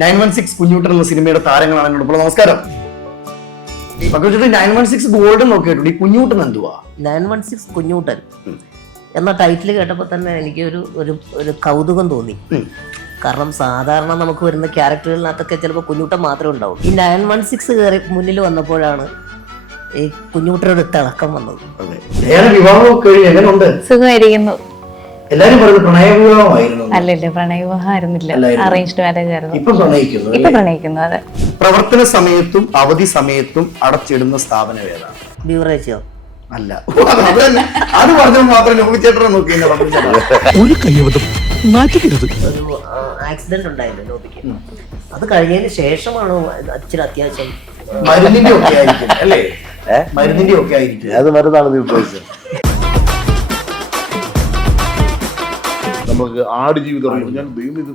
916 കുഞ്ഞൂട്ടൻ എന്ന സിനിമയുടെ താരങ്ങളാണ് എന്നോട്. നമസ്കാരം. 916 ഗോൾഡൻ നോക്കിയിട്ടുണ്ട്. ഈ കുഞ്ഞൂട്ടൻ എന്തുവാ? 916 കുഞ്ഞൂട്ടൻ എന്ന ടൈറ്റിൽ കേട്ടപ്പോൾ തന്നെ എനിക്ക് ഒരു കൗതുകം തോന്നി. കാരണം സാധാരണ നമുക്ക് വരുന്ന ക്യാരക്ടറുകളിനകത്തൊക്കെ ചിലപ്പോൾ കുഞ്ഞൂട്ടൻ മാത്രമേ ഉണ്ടാവും. ഈ 916 കയറി മുന്നിൽ വന്നപ്പോഴാണ് ഈ കുഞ്ഞൂട്ടനോട് തിളക്കം വന്നത്. സുഖമായിരിക്കുന്നു. എല്ലാരും പറയുന്നത് പ്രണയവിവാഹമായിരുന്നു. അല്ലല്ല, പ്രണയവിവാഹമായിരുന്നില്ല, അറേഞ്ച്ഡ് മാരേജ് ആയിരുന്നു. ഇപ്പൊ പ്രണയിക്കുന്നു. അതെ. പ്രവർത്തന സമയത്തും അവധി സമയത്തും അടച്ചിടുന്ന സ്ഥാപനം ഏതാണ്? ബീവറേജോ? അല്ല, അത് പറഞ്ഞാൽ മാത്രം നോബിച്ചേട്ടനെ നോക്കി. ഒരു കയ്യബദ്ധം നാറ്റിക്കരുത്. ഒരു ആക്സിഡന്റ് ഉണ്ടായിരുന്നു നോബിക്ക്. അത് കഴിഞ്ഞതിന് ശേഷമാണ് അച്ഛന് അത്യാവശ്യം മരുന്നിന്റെ ഒക്കെ ആയിരിക്കും അല്ലേ? മരുന്നിന്റെ ഒക്കെ ആയിരിക്കും. അത് മരുന്നാണ് നീ ഉദ്ദേശിച്ചത്. നമുക്ക് ആടുജീവിതം ഞാൻ ദൈവം ഇത്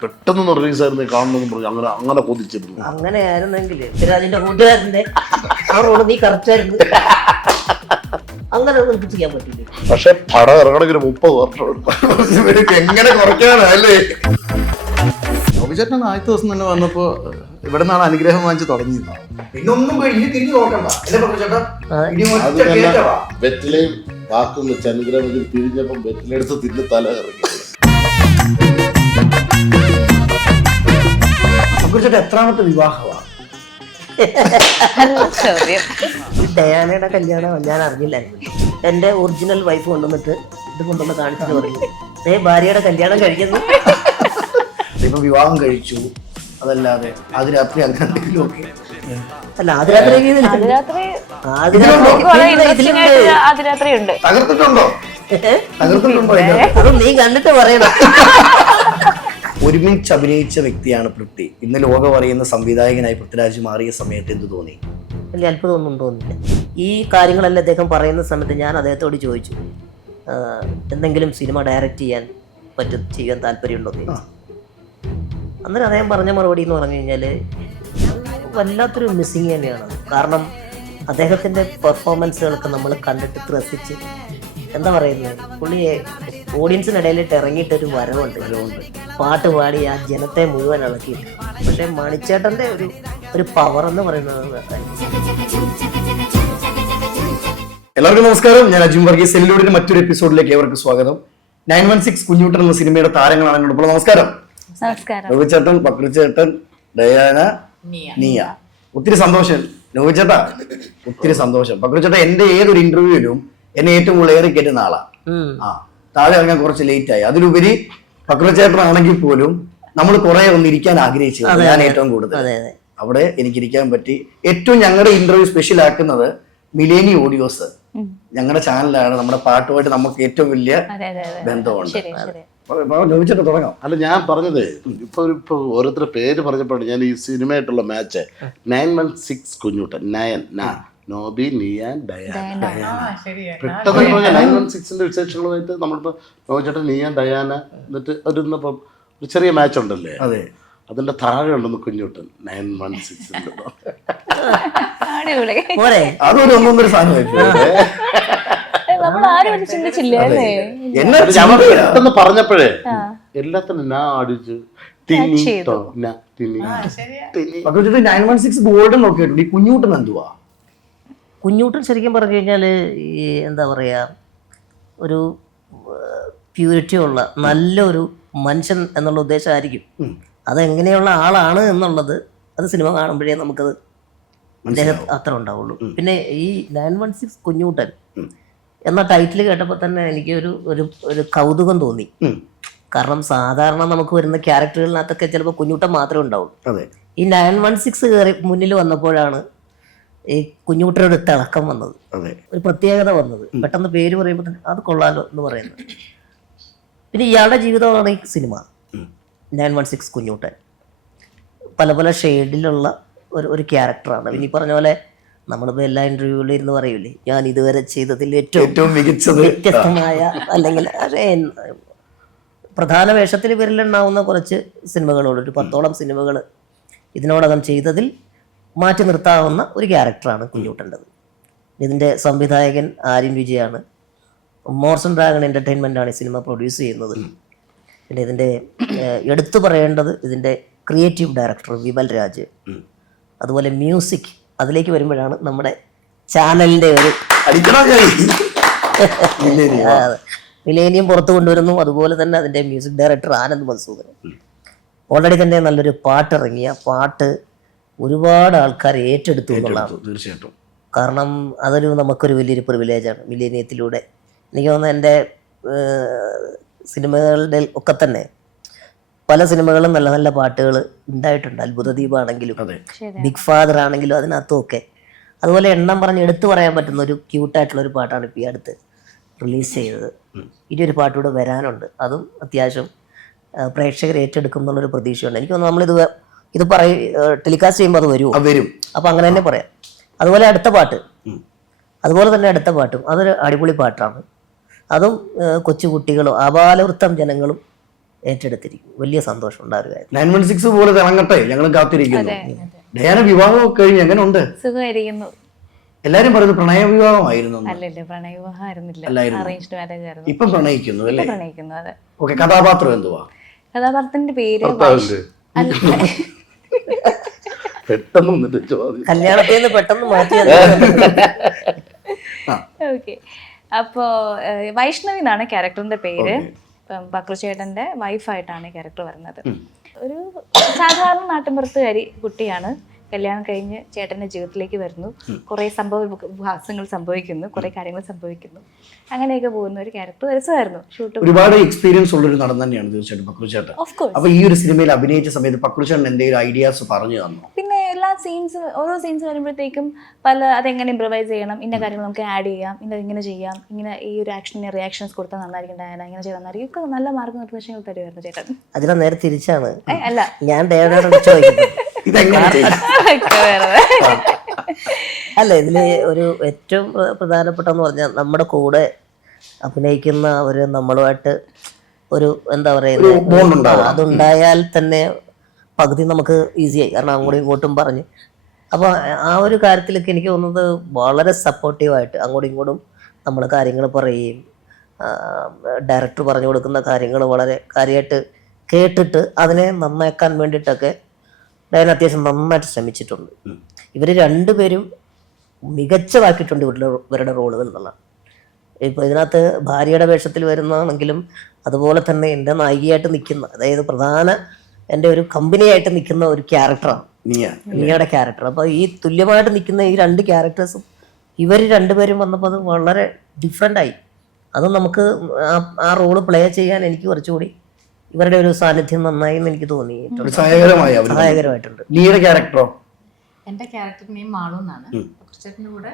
പെട്ടെന്ന് റിലീസായിരുന്നു കാണണമെന്ന് പറഞ്ഞു അങ്ങനെ കൊതിച്ചിരുന്നു. അങ്ങനെയായിരുന്നെങ്കിൽ പൃഥ്വിരാജിന്റെ കൂട്ടുകാരന്റെ ആ റോള് നീ കറക്റ്റായിരുന്നു. അങ്ങനെ നമുക്ക് ചെയ്യാൻ പറ്റില്ല. പക്ഷെ പടം ഇറങ്ങണമെങ്കിൽ 30 വർഷം എടുക്കും. എങ്ങനെ കുറയ്ക്കാനല്ലേ? നോബിച്ചേട്ടൻ ആദ്യത്തെ ദിവസം തന്നെ വന്നപ്പോ ഇവിടെ നിന്നാണ് അനുഗ്രഹം വാങ്ങിച്ച് തുടങ്ങിയത്. പിന്നൊന്നും ഇനി തിരിഞ്ഞു നോക്കണ്ട. വെറ്റിലയും വാക്കും വെച്ച് അനുഗ്രഹം തിരിഞ്ഞപ്പം വെറ്റിലെടുത്ത് തിന്ന് തല ഇറങ്ങി. എത്രാമത്തെ വിവാഹമാണ്? ഡയാനയുടെ കല്യാണം ഞാൻ അറിഞ്ഞില്ലായിരുന്നു. എന്റെ ഒറിജിനൽ വൈഫ് കൊണ്ടുവന്നിട്ട് ഇത് കൊണ്ടുവന്ന് കാണിച്ചിട്ട് പറഞ്ഞു, ഭാര്യയുടെ കല്യാണം കഴിക്കുന്നു. ഇപ്പൊ വിവാഹം കഴിച്ചു, അതല്ലാതെ ആദ്യരാത്രി അങ്ങനെ എന്തെങ്കിലും ഒക്കെ? അല്ല, ആദ്യരാത്രി തകർത്തിട്ടുണ്ടോ? അതും നീ കണ്ടിട്ട് പറയണം. ഒരുമിച്ച് അഭിനയിച്ച വ്യക്തിയാണ് പൃഥ്വി. ഇന്ന് ലോകം അറിയുന്ന സംവിധായകനായി പൃഥ്വിരാജ് മാറിയ സമയത്ത് എന്ത് തോന്നി? വലിയ അത്ഭുതമൊന്നും തോന്നില്ല. ഈ കാര്യങ്ങളെല്ലാം അദ്ദേഹം പറയുന്ന സമയത്ത് ഞാൻ അദ്ദേഹത്തോട് ചോദിച്ചു, എന്തെങ്കിലും സിനിമ ഡയറക്റ്റ് ചെയ്യാൻ താല്പര്യമുണ്ടോ എന്ന് ചോദിച്ചു. അന്നേരം അദ്ദേഹം പറഞ്ഞ മറുപടി എന്ന് പറഞ്ഞു കഴിഞ്ഞാൽ വല്ലാത്തൊരു മിസ്സിങ് തന്നെയാണ്. കാരണം അദ്ദേഹത്തിൻ്റെ പെർഫോമൻസുകളൊക്കെ നമ്മൾ കണ്ടിട്ട് രസിച്ച് എന്താ പറയുന്നത്, പുള്ളിയെ ഓഡിയൻസിനിടയിലിട്ട് ഇറങ്ങിയിട്ടൊരു വരവുണ്ട്. പാട്ട് പാടി ആ ജനത്തെ മുഴുവൻ ഇളക്കിയിട്ട്. പക്ഷെ മണിച്ചേട്ടൻ്റെ ഒരു പവർ എന്ന് പറയുന്നത്. എല്ലാവർക്കും നമസ്കാരം. ഞാൻ അജിം വർഗീസ്. സെല്ലിലൂടെ മറ്റൊരു എപ്പിസോഡിലേക്ക് ഏവർക്കും സ്വാഗതം. 916 കുഞ്ഞൂട്ടൻ എന്ന സിനിമയുടെ താരങ്ങളാണ് എന്നോട്. നമസ്കാരം. നോബിച്ചേട്ടൻ, പക്രുച്ചേട്ടൻ, ഡയാന, നീയ. ഒത്തിരി സന്തോഷം നോബിച്ചേട്ടാ, ഒത്തിരി സന്തോഷം. പക്രുച്ചേട്ടൻ എന്റെ ഏതൊരു ഇന്റർവ്യൂവിലും എന്നെ ഏറ്റവും കൂടുതൽ ഏറി കയറ്റുന്ന ആളാ. താഴെ ഇറങ്ങാൻ കുറച്ച് ലേറ്റ് ആയി. അതിലുപരി പക്രുച്ചേട്ടനാണെങ്കിൽ പോലും നമ്മൾ കുറെ ഒന്ന് ഇരിക്കാൻ ആഗ്രഹിച്ചു. ഞാൻ ഏറ്റവും കൂടുതൽ അവിടെ എനിക്കിരിക്കാൻ പറ്റി. ഏറ്റവും ഞങ്ങളുടെ ഇന്റർവ്യൂ സ്പെഷ്യൽ ആക്കുന്നത് മിലേനി ഓഡിയോസ് ഞങ്ങളുടെ ചാനലാണ്. നമ്മുടെ പാട്ടുമായിട്ട് നമുക്ക് ഏറ്റവും വലിയ ബന്ധമുണ്ട്. നോബിച്ചേട്ടൻ തുടങ്ങാം. അല്ല, ഞാൻ പറഞ്ഞത് ഇപ്പൊ ഓരോരുത്തരുടെ പേര് പറഞ്ഞപ്പോഴാണ് ഞാൻ ഈ സിനിമയായിട്ടുള്ള മാച്ച് 916 കുഞ്ഞൂട്ടൻ, നോബി, നിയാൻ, ഡയാന. പെട്ടെന്ന് 916ന്റെ വിശേഷങ്ങളുമായിട്ട് നമ്മളിപ്പോ നോബിച്ചേട്ടൻ, നിയാൻ, ഡയാന എന്നിട്ട് ഒരുന്നപ്പം ഒരു ചെറിയ മാച്ച് ഉണ്ടല്ലേ, അതിന്റെ താഴെ ഉണ്ടെന്ന് കുഞ്ഞൂട്ടൻ 916. അതൊരു ഒന്നൊന്നൊരു സാധനമായിട്ട് പെട്ടെന്ന് പറഞ്ഞപ്പോഴേ എല്ലാത്തിനും ഞാൻ അടിച്ചു. 916 ഗോൾഡൻ നോക്കിയിട്ടുണ്ട്. ഈ കുഞ്ഞൂട്ടൻ എന്തുവാ? കുഞ്ഞൂട്ടൻ ശരിക്കും പറഞ്ഞു കഴിഞ്ഞാൽ ഈ എന്താ പറയുക, ഒരു പ്യൂരിറ്റി ഉള്ള നല്ലൊരു മനുഷ്യൻ എന്നുള്ള ഉദ്ദേശമായിരിക്കും. അതെങ്ങനെയുള്ള ആളാണ് എന്നുള്ളത് അത് സിനിമ കാണുമ്പോഴേ നമുക്കത് അദ്ദേഹം അത്ര ഉണ്ടാവുള്ളൂ. പിന്നെ ഈ 916 കുഞ്ഞൂട്ടൻ എന്ന ടൈറ്റിൽ കേട്ടപ്പോൾ തന്നെ എനിക്ക് ഒരു കൗതുകം തോന്നി. കാരണം സാധാരണ നമുക്ക് വരുന്ന ക്യാരക്ടറുകളിനകത്തൊക്കെ ചിലപ്പോൾ കുഞ്ഞൂട്ടൻ മാത്രമേ ഉണ്ടാവുള്ളൂ. ഈ 916 കയറി മുന്നിൽ വന്നപ്പോഴാണ് ഈ കുഞ്ഞൂട്ടനോട് തിളക്കം വന്നത്, ഒരു പ്രത്യേകത വന്നത്. പെട്ടെന്ന് പേര് പറയുമ്പോൾ തന്നെ അത് കൊള്ളാലോ എന്ന് പറയുന്നത്. പിന്നെ ഇയാളുടെ ജീവിതമാണ് ഈ സിനിമ 916 കുഞ്ഞൂട്ടൻ. പല പല ഷെയ്ഡിലുള്ള ഒരു ക്യാരക്ടറാണ്. പിന്നെ ഈ പറഞ്ഞ പോലെ നമ്മളിപ്പോൾ എല്ലാ ഇന്റർവ്യൂവിലും ഇരുന്ന് പറയൂലേ, ഞാൻ ഇതുവരെ ചെയ്തതിൽ ഏറ്റവും മികച്ചത്, വ്യത്യസ്തമായ, അല്ലെങ്കിൽ പ്രധാന വേഷത്തിൽ വിരലുണ്ടാവുന്ന കുറച്ച് സിനിമകളോട്, ഒരു 10ഓളം സിനിമകൾ ഇതിനോടകം ചെയ്തതിൽ മാറ്റി നിർത്താവുന്ന ഒരു ക്യാരക്ടറാണ് കുഞ്ഞൂട്ടൻ്റെത്. ഇതിൻ്റെ സംവിധായകൻ ആര്യൻ വിജയാണ്. മോർസൺ ഡ്രാഗൺ എൻ്റർടൈൻമെൻ്റ് ആണ് ഈ സിനിമ പ്രൊഡ്യൂസ് ചെയ്യുന്നത്. പിന്നെ ഇതിൻ്റെ എടുത്തു പറയേണ്ടത് ഇതിൻ്റെ ക്രിയേറ്റീവ് ഡയറക്ടർ വിമൽ രാജ്, അതുപോലെ മ്യൂസിക്, അതിലേക്ക് വരുമ്പോഴാണ് നമ്മുടെ ചാനലിൻ്റെ ഒരു മിലേനിയം പുറത്തു കൊണ്ടുവരുന്നു. അതുപോലെ തന്നെ അതിൻ്റെ music director Anand Madhusudanan. Already തന്നെ നല്ലൊരു പാട്ട് ഇറങ്ങിയ പാട്ട് ഒരുപാട് ആൾക്കാർ ഏറ്റെടുത്തു എന്നുള്ളതാണ്. തീർച്ചയായിട്ടും. കാരണം അതൊരു നമുക്കൊരു വലിയൊരു പ്രിവിലേജാണ്. മിലേനിയത്തിലൂടെ എനിക്ക് തോന്നുന്നു എൻ്റെ സിനിമകളുടെ ഒക്കെ തന്നെ പല സിനിമകളും നല്ല നല്ല പാട്ടുകൾ ഉണ്ടായിട്ടുണ്ട്. അത്ഭുതദീപാണെങ്കിലും ബിഗ് ഫാദർ ആണെങ്കിലും അതിനകത്തുമൊക്കെ. അതുപോലെ എണ്ണം പറഞ്ഞ് എടുത്തു പറയാൻ പറ്റുന്ന ഒരു ക്യൂട്ടായിട്ടുള്ളൊരു പാട്ടാണ് ഇപ്പോൾ ഈ അടുത്ത് റിലീസ് ചെയ്തത്. ഇനി ഒരു പാട്ടുകൂടെ വരാനുണ്ട്. അതും അത്യാവശ്യം പ്രേക്ഷകർ ഏറ്റെടുക്കും എന്നുള്ളൊരു പ്രതീക്ഷയുണ്ട്. എനിക്ക് തോന്നുന്നു ഇത് ടെലികാസ്റ്റ് ചെയ്യുമ്പോൾ അത് വരും. അപ്പം അങ്ങനെ തന്നെ പറയാം. അതുപോലെ അടുത്ത പാട്ടും അതൊരു അടിപൊളി പാട്ടാണ്. അതും കൊച്ചു കുട്ടികളും ആബാലവൃത്തം ജനങ്ങളും ഏറ്റെടുത്തിരിക്കും. വലിയ സന്തോഷം ഉണ്ടാകുക. 916 പോലെ തിളങ്ങട്ടെ, ഞങ്ങൾ കാത്തിരിക്കുന്നു. ഡയാന വിവാഹം കഴിഞ്ഞ് എങ്ങനെ ഉണ്ട്? സുഖമായിരിക്കുന്നു. എല്ലാരും പറയുന്നത് പ്രണയ വിവാഹമായിരുന്നു. അല്ലല്ലേ, പ്രണയ വിവാഹം ആയിരുന്നില്ല, അറേഞ്ച്ഡ് മാരേജ് ആയിരുന്നു. ഇപ്പം പ്രണയിക്കുന്നു അല്ലേ? പ്രണയിക്കുന്നു, അതെ. ഓക്കെ, കഥാപാത്രം എന്തുവാ? കഥാപാത്രത്തിന്റെ പേര് കല്യാണത്തിൽ നിന്ന് പെട്ടെന്ന് മാറ്റി. ഓക്കെ, അപ്പോ വൈഷ്ണവി എന്നാണ് ക്യാരക്ടറിന്റെ പേര്. പക്രുചേട്ടന്റെ വൈഫായിട്ടാണ് ക്യാരക്ടർ വരുന്നത്. ഒരു സാധാരണ നാട്ടിൻപുറത്തുകാരി കുട്ടിയാണ്. കല്യാണം കഴിഞ്ഞ് ചേട്ടൻ്റെ ജീവിതത്തിലേക്ക് വരുന്നു. കുറേ വികാസങ്ങൾ സംഭവിക്കുന്നു, കുറേ കാര്യങ്ങൾ സംഭവിക്കുന്നു. അങ്ങനെയൊക്കെ പോകുന്ന ഒരു ക്യാരക്ടർ. രസമായിരുന്നു ഷൂട്ട്. ഒരുപാട് എക്സ്പീരിയൻസ് ഉള്ളൊരു നടൻ തന്നെയാണ് തീർച്ചയായിട്ടും പക്രുചേട്ടൻ. അപ്പൊ ഈ ഒരു സിനിമയിൽ അഭിനയിച്ച സമയത്ത് പക്രുചേട്ടൻ എന്തെങ്കിലും ഐഡിയാസ് പറഞ്ഞു തന്നു? പിന്നെ ഓരോ സീൻസ് വരുമ്പോഴത്തേക്കും അതെങ്ങനെ ഇംപ്രവൈസ് ചെയ്യണം, ഇന്ന കാര്യങ്ങൾ നമുക്ക് ആഡ് ചെയ്യാം, ഇങ്ങനെ ചെയ്യാം, ഇങ്ങനെ ഈ ഒരു ആക്ഷന് റിയാക്ഷൻസ് കൊടുത്താൽ നന്നായിരിക്കും, ഡയാന ഇങ്ങനെ ചെയ്താൽ നന്നായിരിക്കും, ഒക്കെ നല്ല മാർഗ്ഗനിർദ്ദേശങ്ങൾ തരുമായിരുന്നു ചേട്ടൻ. അതിനെ നേരെ തിരിച്ചാണ് അല്ല, ഞാൻ ഡയാനയോട് ചോദിക്കുന്നത്. അല്ല, ഇതില് ഒരു ഏറ്റവും പ്രധാനപ്പെട്ടെന്ന് പറഞ്ഞാൽ നമ്മുടെ കൂടെ അഭിനയിക്കുന്ന ഒരു നമ്മളുമായിട്ട് ഒരു എന്താ പറയുന്നത്, അതുണ്ടായാൽ തന്നെ പകുതി നമുക്ക് ഈസിയായി. കാരണം അങ്ങോട്ടും ഇങ്ങോട്ടും പറഞ്ഞ്, അപ്പോൾ ആ ഒരു കാര്യത്തിലൊക്കെ എനിക്ക് തോന്നുന്നത് വളരെ സപ്പോർട്ടീവായിട്ട് അങ്ങോട്ടും ഇങ്ങോട്ടും നമ്മൾ കാര്യങ്ങൾ പറയുകയും ഡയറക്ടർ പറഞ്ഞു കൊടുക്കുന്ന കാര്യങ്ങൾ വളരെ കാര്യമായിട്ട് കേട്ടിട്ട് അതിനെ നന്നാക്കാൻ വേണ്ടിയിട്ടൊക്കെ ഡയന അത്യാവശ്യം നന്നായിട്ട് ശ്രമിച്ചിട്ടുണ്ട്. ഇവർ രണ്ടുപേരും മികച്ചതാക്കിയിട്ടുണ്ട് ഇവരുടെ റോളുകൾ എന്നുള്ളതാണ്. ഇപ്പോൾ ഇതിനകത്ത് ഭാര്യയുടെ വേഷത്തിൽ വരുന്നതാണെങ്കിലും അതുപോലെ തന്നെ എൻ്റെ നായികയായിട്ട് നിൽക്കുന്ന, അതായത് എൻ്റെ ഒരു കമ്പനിയായിട്ട് നിൽക്കുന്ന ഒരു ക്യാരക്ടറാണ് നിയയുടെ ക്യാരക്ടർ. അപ്പോൾ ഈ തുല്യമായിട്ട് നിൽക്കുന്ന ഈ രണ്ട് ക്യാരക്ടേഴ്സും ഇവർ രണ്ടുപേരും വന്നപ്പോൾ അത് വളരെ ഡിഫറെൻ്റായി. അത് നമുക്ക് ആ റോള് പ്ലേ ചെയ്യാൻ എനിക്ക് കുറച്ചുകൂടി ഇവരുടെ ഒരു സാന്നിധ്യം നന്നായി എന്ന് എനിക്ക് തോന്നി. സഹായകരമായിട്ടുണ്ട്. നീയുടെ ക്യാരക്ടറോ? എൻ്റെ ക്യാരക്ടർ നെയിം മാളു എന്നാണ്. ചേട്ടൻ്റെ കൂടെ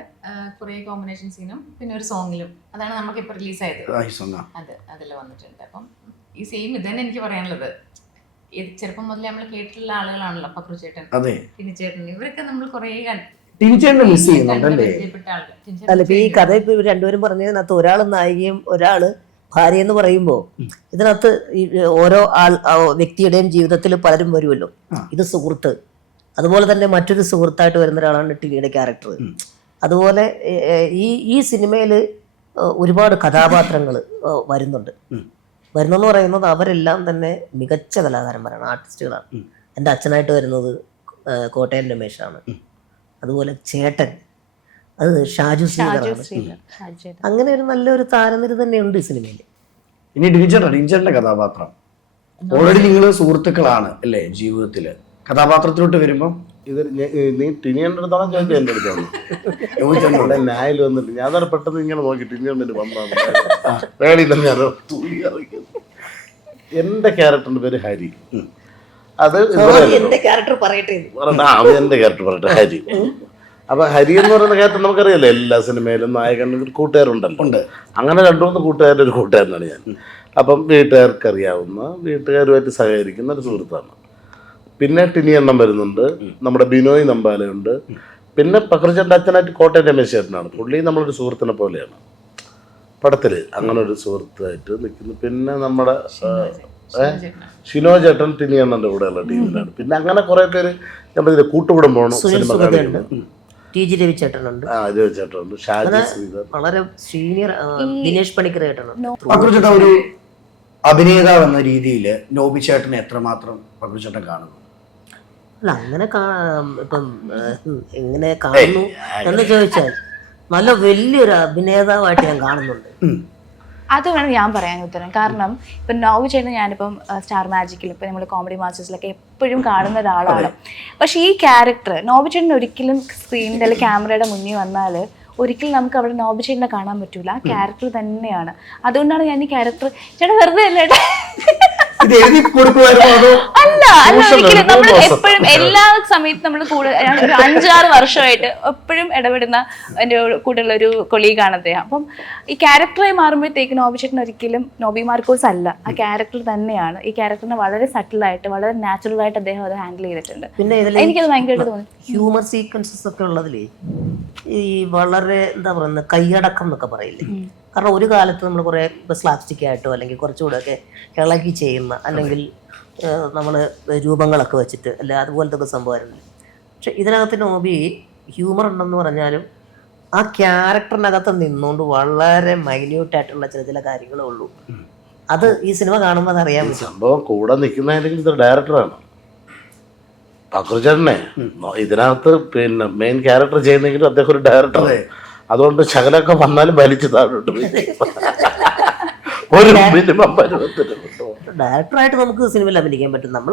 കുറേ കോമ്പിനേഷൻ സീനും പിന്നെ ഒരു സോങ്ങിലും, അതാണ് നമുക്കിപ്പോൾ റിലീസായത്. അതിൽ വന്നിട്ടുണ്ട്. അപ്പം ഈ സെയിം ഇത് തന്നെ എനിക്ക് പറയാനുള്ളത്. ചെറുപ്പം മുതലേ നമ്മൾ കേട്ടിട്ടുള്ള ആളുകളാണല്ലോ പക്രുചേട്ടൻ, ടിനിച്ചേട്ടൻ, ഇവരൊക്കെ നമ്മൾ കുറേ അല്ല, ഇപ്പൊ ഈ കഥ ഇപ്പൊ ഇവർ രണ്ടുപേരും പറഞ്ഞതിനകത്ത് ഒരാൾ നായികയും ഒരാള് ഭാര്യ എന്ന് പറയുമ്പോൾ ഇതിനകത്ത് ഓരോ വ്യക്തിയുടെയും ജീവിതത്തിൽ പലരും വരുമല്ലോ. ഇത് സുഹൃത്ത്, അതുപോലെ തന്നെ മറ്റൊരു സുഹൃത്തായിട്ട് വരുന്ന ഒരാളാണ് ടിനിയുടെ ക്യാരക്ടർ. അതുപോലെ ഈ സിനിമയിൽ ഒരുപാട് കഥാപാത്രങ്ങൾ വരുന്നെന്ന് പറയുന്നത് അവരെല്ലാം തന്നെ മികച്ച കലാകാരന്മാരാണ്, ആർട്ടിസ്റ്റുകളാണ്. എൻ്റെ അച്ഛനായിട്ട് വരുന്നത് കോട്ടയം രമേശാണ്. അതുപോലെ ചേട്ടൻ അത് ഷാജു ശ്രീധറാണ്. അങ്ങനെ ഒരു നല്ലൊരു താരനിര തന്നെയുണ്ട് ഈ സിനിമയിൽ. ഇനി ടിനിച്ചേട്ടൻ്റെ കഥാപാത്രം, ഓൾറെഡി നിങ്ങൾ സുഹൃത്തുക്കളാണ് അല്ലേ ജീവിതത്തില്. കഥാപാത്രത്തിലോട്ട് വരുമ്പോ ഇത് നീ ടിനിയുടെ അടുത്താണോ ചോദിച്ചത്? എൻ്റെ അടുത്താണ് ചോദിച്ചോണ്ട് നായൽ വന്നിട്ട് ഞാൻ തന്നെ പെട്ടെന്ന് ഇങ്ങനെ നോക്കി ടിനിയുടെ വന്നാണ്. എൻ്റെ ക്യാരക്ടറിന്റെ പേര് ഹരി. അത് എൻ്റെ ക്യാരക്ടർ പറയട്ടെ, ഹരി. അപ്പൊ ഹരി എന്ന് പറയുന്ന ക്യാരക്ടർ നമുക്കറിയാലോ, എല്ലാ സിനിമയിലും നായകൻ്റെ ഒരു കൂട്ടുകാരുണ്ടല്ലോ. അങ്ങനെ 2-3 കൂട്ടുകാരുടെ ഒരു കൂട്ടുകാരനാണ് ഞാൻ. അപ്പം വീട്ടുകാർക്കറിയാവുന്ന, വീട്ടുകാരുമായിട്ട് സഹകരിക്കുന്ന ഒരു സുഹൃത്താണ്. പിന്നെ ടിനിയെണ്ണം വരുന്നുണ്ട്, നമ്മുടെ ബിനോയ് നമ്പാലയുണ്ട്, പിന്നെ പക്രുചേട്ടൻ്റെ അച്ഛനായിട്ട് കോട്ടയം രമേശ് ചേട്ടനാണ്. പുള്ളി നമ്മളൊരു സുഹൃത്തിനെ പോലെയാണ് പടത്തില്, അങ്ങനെ ഒരു സുഹൃത്തായിട്ട് നിൽക്കുന്നു. പിന്നെ നമ്മുടെ ഷിനോ ചേട്ടൻ ടിനിയെണ്ണൻ്റെ കൂടെയുള്ള ടീമിലാണ്. പിന്നെ അങ്ങനെ കുറെ പേര് നമ്മുടെ കൂട്ടുകുടുംബമാണ് സിനിമ കാണിക്കുന്നത്. രവിചേട്ടനുണ്ട്, ഷാജി ശ്രീധർ, വളരെ സീനിയർ ദിനേശ് പണിക്കർ ചേട്ടനുണ്ട്. ഒരു അഭിനേതാവ് എന്ന രീതിയിൽ നോബി ചേട്ടനെ എത്രമാത്രം പക്രുചേട്ടൻ കാണുന്നു? അല്ല അങ്ങനെ ഇപ്പം എങ്ങനെ കാണുന്നു എന്ന് ചോദിച്ചാൽ നല്ല വലിയൊരു അഭിനേതാവായിട്ട് ഞാൻ കാണുന്നുണ്ട്. അത് വേണം ഞാൻ പറയാൻ ഉത്തരം. കാരണം ഇപ്പം നോബി ചേട്ടൻ ഞാനിപ്പം സ്റ്റാർ മാജിക്കിൽ ഇപ്പം നമ്മൾ കോമഡി മാസ്റ്റേഴ്സിലൊക്കെ എപ്പോഴും കാണുന്ന ഒരാളാണ്. പക്ഷേ ഈ ക്യാരക്ടർ നോബി ചേട്ടൻ ഒരിക്കലും സ്ക്രീനിൻ്റെ അല്ലെങ്കിൽ ക്യാമറയുടെ മുന്നിൽ വന്നാൽ ഒരിക്കലും നമുക്ക് അവിടെ നോബി ചേട്ടനെ കാണാൻ പറ്റൂല. ആ ക്യാരക്ടർ തന്നെയാണ്. അതുകൊണ്ടാണ് ഞാൻ ഈ ക്യാരക്ടർ ചേട്ടാ വെറുതെ അല്ലേ ഇത് എഴുതി കൊടുക്കുമായിരുന്നു അതോ അല്ല ഒരിക്കലും നമ്മൾ എപ്പോഴും എല്ലാ സമയത്തും നമ്മൾ കൂടെ ഒരു 5-6 വർഷമായിട്ട് എപ്പോഴും ഇടപെടുന്ന എൻ്റെ കൂടെയുള്ള ഒരു കൊളീഗാണ് അദ്ദേഹം. അപ്പം ഈ ക്യാരക്ടറായി മാറുമ്പോഴത്തേക്ക് നോബി ചേട്ടൻ ഒരിക്കലും നോബി മാർക്കോസ് അല്ല, ആ ക്യാരക്ടർ തന്നെയാണ്. ഈ ക്യാരക്ടറിനെ വളരെ സട്ടിലായിട്ട് വളരെ നാച്ചുറൽ ആയിട്ട് അദ്ദേഹം അത് ഹാൻഡിൽ ചെയ്തിട്ടുണ്ട്. പിന്നെ എനിക്കത് ഭയങ്കരമായിട്ട് തോന്നി. ഹ്യൂമർ സീക്വൻസസ് ഒക്കെ ഉള്ളതിലേ ഈ വളരെ എന്താ പറയുന്നത് കൈയടക്കം എന്നൊക്കെ പറയില്ലേ. കാരണം ഒരു കാലത്ത് നമ്മൾ കുറേ സ്ലാപ്സ്റ്റിക് ആയിട്ടോ അല്ലെങ്കിൽ കുറച്ചുകൂടെ ഒക്കെ ഇളകി ചെയ്യുന്ന അല്ലെങ്കിൽ നമ്മൾ രൂപങ്ങളൊക്കെ വെച്ചിട്ട് അല്ല അതുപോലത്തെ ഒക്കെ സംഭവമായിരുന്നു. പക്ഷെ ഇതിനകത്ത് നോബി ഹ്യൂമർ ഉണ്ടെന്ന് പറഞ്ഞാലും ആ ക്യാരക്ടറിനകത്ത് നിന്നുകൊണ്ട് വളരെ മൈന്യൂട്ടായിട്ടുള്ള ചില കാര്യങ്ങളേ ഉള്ളൂ. അത് ഈ സിനിമ കാണുമ്പോൾ അത് അറിയാൻ പറ്റും. സംഭവം കൂടെ നിൽക്കുന്നതാണെങ്കിൽ ഇത് ഡയറക്ടറാണ് പക്രുചേട്ടനെ. ഇതിനകത്ത് പിന്നെ മെയിൻ ക്യാരക്ടർ ചെയ്യുന്നെങ്കിലും അദ്ദേഹം ഒരു ഡയറക്ടറാണ്. അതുകൊണ്ട് ശകലമൊക്കെ വന്നാലും വലിച്ചു താഴോട്ട് ഒരു മിനിമം പരുവത്തിന് ഡയറക്ടറായിട്ട് നമുക്ക് സിനിമയിൽ അഭിനയിക്കാൻ പറ്റും. നമ്മൾ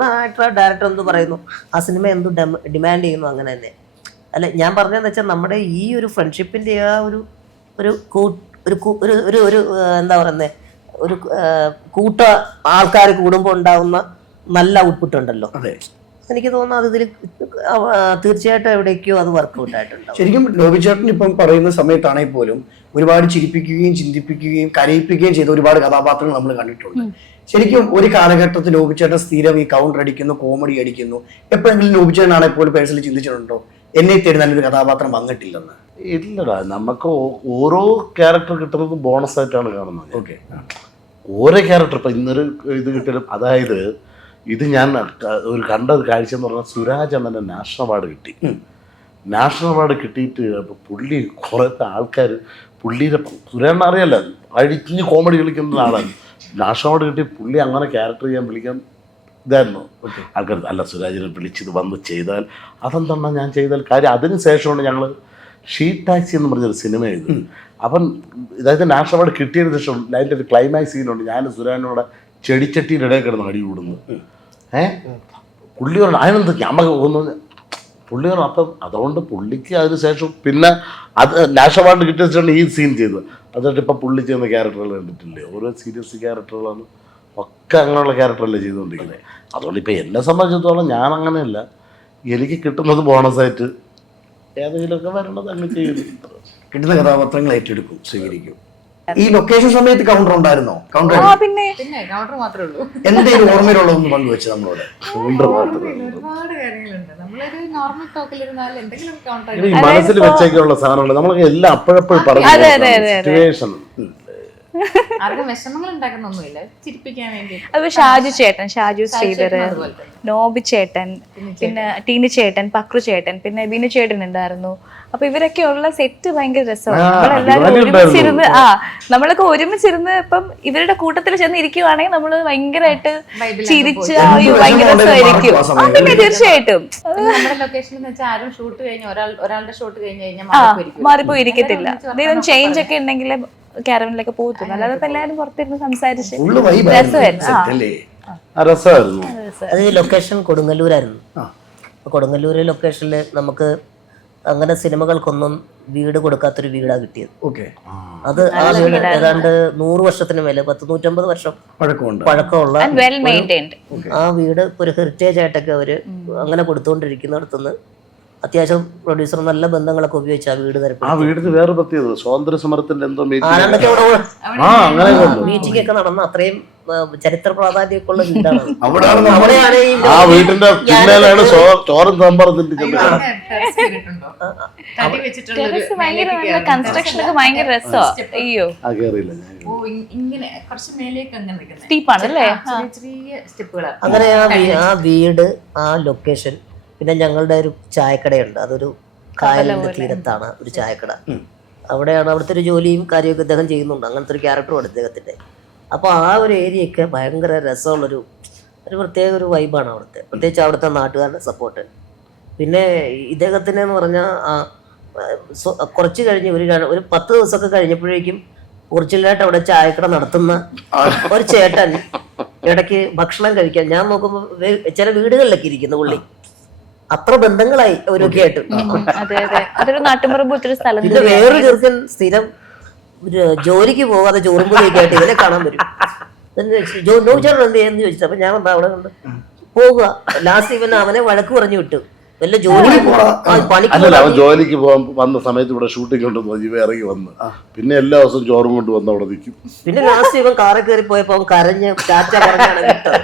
ഡയറക്ടർ എന്ത് പറയുന്നു, ആ സിനിമ എന്ത് ഡിമാൻഡ് ചെയ്യുന്നു, അങ്ങനെ തന്നെ. അല്ല ഞാൻ പറഞ്ഞതെന്ന് വെച്ചാൽ നമ്മുടെ ഈ ഒരു ഫ്രണ്ട്ഷിപ്പിൻ്റെ ആ ഒരു എന്താ പറയുന്നത് ഒരു കൂട്ട ആൾക്കാർ കൂടുമ്പോൾ ഉണ്ടാകുന്ന നല്ല ഔട്ട്പുട്ട് ഉണ്ടല്ലോ. എനിക്ക് തോന്നുന്നു അത് ഇതിൽ തീർച്ചയായിട്ടും എവിടേക്കോ അത് വർക്ക്ഔട്ട് ആയിട്ടുണ്ട്. ശരിക്കും നോബി ചേട്ടൻ ഇപ്പം പറയുന്ന സമയത്താണെങ്കിൽ പോലും ഒരുപാട് ചിരിപ്പിക്കുകയും ചിന്തിപ്പിക്കുകയും കരയിപ്പിക്കുകയും ചെയ്ത ഒരുപാട് കഥാപാത്രങ്ങൾ നമ്മൾ കണ്ടിട്ടുണ്ട്. ശരിക്കും ഒരു കാലഘട്ടത്തിൽ നോബി ചേട്ടൻ സ്ഥിരം ഈ കൗണ്ടർ അടിക്കുന്നു, കോമഡി അടിക്കുന്നു. എപ്പോഴെങ്കിലും നോബി ചേട്ടനാണെങ്കിൽ പോലും പേഴ്സണലി ചിന്തിച്ചിട്ടുണ്ടോ എന്നെ തേടി നല്ലൊരു കഥാപാത്രം വന്നിട്ടില്ലെന്ന്? ഇല്ലടാ, നമുക്ക് ഓരോ ക്യാരക്ടർ കിട്ടുന്നത് ബോണസ് ആയിട്ടാണ് കാണുന്നത്. ഓക്കെ, ഓരോ ക്യാരക്ടർ ഇപ്പം ഇന്നൊരു ഇത് കിട്ടിയാലും, അതായത് ഇത് ഞാൻ ഒരു കണ്ട ഒരു കാഴ്ച എന്ന് പറഞ്ഞാൽ സുരാജ് അണ്ണന് നാഷണൽ അവാർഡ് കിട്ടി. നാഷണൽ അവാർഡ് കിട്ടിയിട്ട് പുള്ളി കുറേത്തെ ആൾക്കാർ പുള്ളിയുടെ സുരേണ്ണ അറിയാലോ അഴിഞ്ഞ് കോമഡി കളിക്കുന്ന ആളാണ്. നാഷണൽ അവാർഡ് കിട്ടി പുള്ളി അങ്ങനെ ക്യാരക്ടർ ചെയ്യാൻ വിളിക്കാൻ ഇതായിരുന്നു ആൾക്കാർ. അല്ല സുരാജിനെ വിളിച്ചത് വന്ന് ചെയ്താൽ അതെന്താണ് ഞാൻ ചെയ്താൽ കാര്യം. അതിന് ശേഷമാണ് ഞങ്ങൾ ഷീറ്റ് ടാക്സി എന്ന് പറഞ്ഞൊരു സിനിമ ചെയ്തു. അപ്പം ഇതായത് നാഷണൽ അവാർഡ് കിട്ടിയതിന് ശേഷം അതിൻ്റെ ഒരു ക്ലൈമാക്സ് സീനുണ്ട്. ഞാൻ സുരാജിനോട് ചെടിച്ചട്ടിയുടെ ഇടയിൽ കിടന്ന് അടി കൂടുന്നു. പുള്ളി പറഞ്ഞു അതിനെന്ത് ഞമ്മക്ക് പോകുന്നു പുള്ളി പറഞ്ഞു. അപ്പം അതുകൊണ്ട് പുള്ളിക്ക് അതിന് ശേഷം പിന്നെ അത് നാഷണൽ അവാർഡ് കിട്ടിയ ശേഷമാണ് ഈ സീൻ ചെയ്തത്. അതുകൊണ്ട് ഇപ്പം പുള്ളി ചെയ്യുന്ന ക്യാരക്ടറുകൾ കണ്ടിട്ടില്ലേ, ഓരോ സീരിയസ് ക്യാരക്ടറുകളാണ് ഒക്കെ അങ്ങനെയുള്ള ക്യാരക്ടറല്ലേ ചെയ്തുകൊണ്ടിരിക്കുന്നത്. അതുകൊണ്ട് ഇപ്പം എന്നെ സംബന്ധിച്ചിടത്തോളം ഞാൻ അങ്ങനെയല്ല, എനിക്ക് കിട്ടുന്നത് ബോണസായിട്ട് ഏതെങ്കിലുമൊക്കെ വരണത് അങ്ങനെ ചെയ്യുന്നു. കിട്ടുന്ന കഥാപാത്രങ്ങൾ ഏറ്റെടുക്കും, സ്വീകരിക്കും. ഈ ലൊക്കേഷൻ സമയത്ത് കൗണ്ടർ ഉണ്ടായിരുന്നോ? കൗണ്ടർ പിന്നെ കൗണ്ടർ മാത്രമേ ഉള്ളൂ. എന്തെങ്കിലും ഓർമ്മയിലുള്ളതൊന്ന് പങ്കുവെച്ച് നമ്മളോട്. ഒരുപാട് കാര്യങ്ങളുണ്ട്. നമ്മളൊരു നോർമൽ ടോക്കിലിരുന്നാൽ എന്തെങ്കിലും കൗണ്ടർ ഈ മനസ്സിൽ വെച്ചേക്കുള്ള സാധനങ്ങൾ നമ്മളൊക്കെ എല്ലാം അപ്പോഴപ്പോഴും പറഞ്ഞു. ആർക്കും വിഷമങ്ങൾ ഉണ്ടാക്കുന്നൊന്നുമില്ല, ചിരിപ്പിക്കാൻ വേണ്ടി. അത് ഷാജു ചേട്ടൻ, ഷാജു ശ്രീധർ, നോബി ചേട്ടൻ, പിന്നെ ടീനി ചേട്ടൻ, പക്രു ചേട്ടൻ, പിന്നെ ബിനു ചേട്ടൻ ഉണ്ടായിരുന്നു. അപ്പൊ ഇവരൊക്കെ ഉള്ള സെറ്റ് ഭയങ്കര രസമാണ്. നമ്മളെല്ലാരും ഒരുമിച്ചിരുന്ന് നമ്മളൊക്കെ ഒരുമിച്ചിരുന്ന് ഇപ്പം ഇവരുടെ കൂട്ടത്തിൽ ചെന്ന് ഇരിക്കുവാണെങ്കിൽ നമ്മള് ഭയങ്കരമായിട്ട് ചിരിച്ച് ഭയങ്കര രസമായിരിക്കും. പിന്നെ തീർച്ചയായിട്ടും നമ്മുടെ ലൊക്കേഷൻ എന്ന് വെച്ചാൽ ആരും ഷൂട്ട് കഴിഞ്ഞ ഒരാളുടെ ഷൂട്ട് കഴിഞ്ഞ് കഴിഞ്ഞാൽ മാറിപ്പോ ഇരിക്കത്തില്ല. എന്തെങ്കിലും ചേഞ്ച് ഒക്കെ ഉണ്ടെങ്കിൽ ക്യാരവനിലൊക്കെ പോകത്തില്ല. അല്ലാതെ ഇപ്പൊ എല്ലാവരും പുറത്തിരുന്ന് സംസാരിച്ച് രസമായിരുന്നു. അത് ലൊക്കേഷൻ കൊടുങ്ങല്ലൂരായിരുന്നു. കൊടുങ്ങല്ലൂര് ലൊക്കേഷനിൽ നമുക്ക് അങ്ങനെ സിനിമകൾക്കൊന്നും വീട് കൊടുക്കാത്തൊരു വീടാണ് കിട്ടിയത്. അത് ആ വീട് ഏതാണ്ട് 100 വർഷത്തിന് മേലെ 100-150 വർഷം പഴക്കമുള്ള ആ വീട് ഒരു ഹെറിറ്റേജ് ആയിട്ടൊക്കെ അവര് അങ്ങനെ കൊടുത്തുകൊണ്ടിരിക്കുന്നിടത്തുനിന്ന് അത്യാവശ്യം പ്രൊഡ്യൂസർ നല്ല ബന്ധങ്ങളൊക്കെ ഉപയോഗിച്ച് ആ വീട് ആ വീടിന് വേറെ പ്രത്യേകത സ്വാതന്ത്ര്യ സമരത്തിന്റെ എന്തോ മീറ്റിംഗ് ഒക്കെ നടന്ന അത്രയും ചരിത്ര പ്രാധാന്യമൊക്കെ ഉള്ള വീടാണ്. ആ വീടിന്റെ പിന്നിലാണ് ചോറും സാമ്പാറും. കൺസ്ട്രക്ഷൻ ഒക്കെ ഭയങ്കര രസമാണ്. അയ്യോ ഇങ്ങനെ കുറച്ച് മേലേക്ക് അങ്ങനെ സ്റ്റീപ്പാണല്ലേ, ചെറിയ സ്റ്റെപ്പുകളാണ്. അങ്ങനെ ആ വീട്, ആ ലൊക്കേഷൻ, പിന്നെ ഞങ്ങളുടെ ഒരു ചായക്കടയുണ്ട്. അതൊരു കായലിന്റെ തീരത്താണ് ഒരു ചായക്കട. അവിടെയാണ് അവിടുത്തെ ഒരു ജോലിയും കാര്യമൊക്കെ അദ്ദേഹം ചെയ്യുന്നുണ്ട്. അങ്ങനത്തെ ഒരു ക്യാരക്ടറുമാണ് അദ്ദേഹത്തിന്റെ. അപ്പോൾ ആ ഒരു ഏരിയയൊക്കെ ഭയങ്കര രസമുള്ളൊരു ഒരു പ്രത്യേക ഒരു വൈബാണ് അവിടുത്തെ, പ്രത്യേകിച്ച് അവിടുത്തെ നാട്ടുകാരുടെ സപ്പോർട്ട്. പിന്നെ ഇദ്ദേഹത്തിന് എന്ന് പറഞ്ഞാൽ കുറച്ച് കഴിഞ്ഞ് ഒരു 10 ദിവസമൊക്കെ കഴിഞ്ഞപ്പോഴേക്കും ഒറിജിനലായിട്ട് അവിടെ ചായക്കട നടത്തുന്ന ഒരു ചേട്ടൻ ഇടയ്ക്ക് ഭക്ഷണം കഴിക്കാൻ ഞാൻ നോക്കുമ്പോൾ ചില വീടുകളിലൊക്കെ ഇരിക്കുന്നു പുള്ളി. അത്ര ബന്ധങ്ങളായി അവരൊക്കെ ആയിട്ട്. അതെ അതെ, അതൊരു നാട്ടുമ്പുറമ്പൊരു സ്ഥലം. പിന്നെ വേറൊരു ചെറുക്കൻ സ്ഥിരം ജോലിക്ക് പോകാതെ ചോറുമ്പോഴേക്കായിട്ട് ഇവനെ കാണാൻ വരും. നോവിച്ചാണ് എന്ത് ചെയ്യുന്നു ചോദിച്ചത്. അപ്പൊ ഞാൻ എന്താ അവിടെ കൊണ്ട് പോകുക. ലാസ്റ്റ് ഇവൻ അവനെ വഴക്ക് പറഞ്ഞു വിട്ടു. വല്ല ജോലിക്ക് അല്ലല്ല, അവൻ ജോലിക്ക് പോകാൻ വന്ന സമയത്ത് ഇവിടെ ഷൂട്ടിംഗ് ഉണ്ടെന്ന് ഇവ ഇറങ്ങി വന്ന് പിന്നെ എല്ലാ ദിവസവും ചോറും കൊണ്ട് വന്ന് അവിടെ നിൽക്കും. പിന്നെ ലാസ്റ്റ് ഇവൻ കാറിൽ കയറി പോയപ്പോ അവൻ കരഞ്ഞ് ടാറ്റ പറഞ്ഞാണ് വിട്ടത്.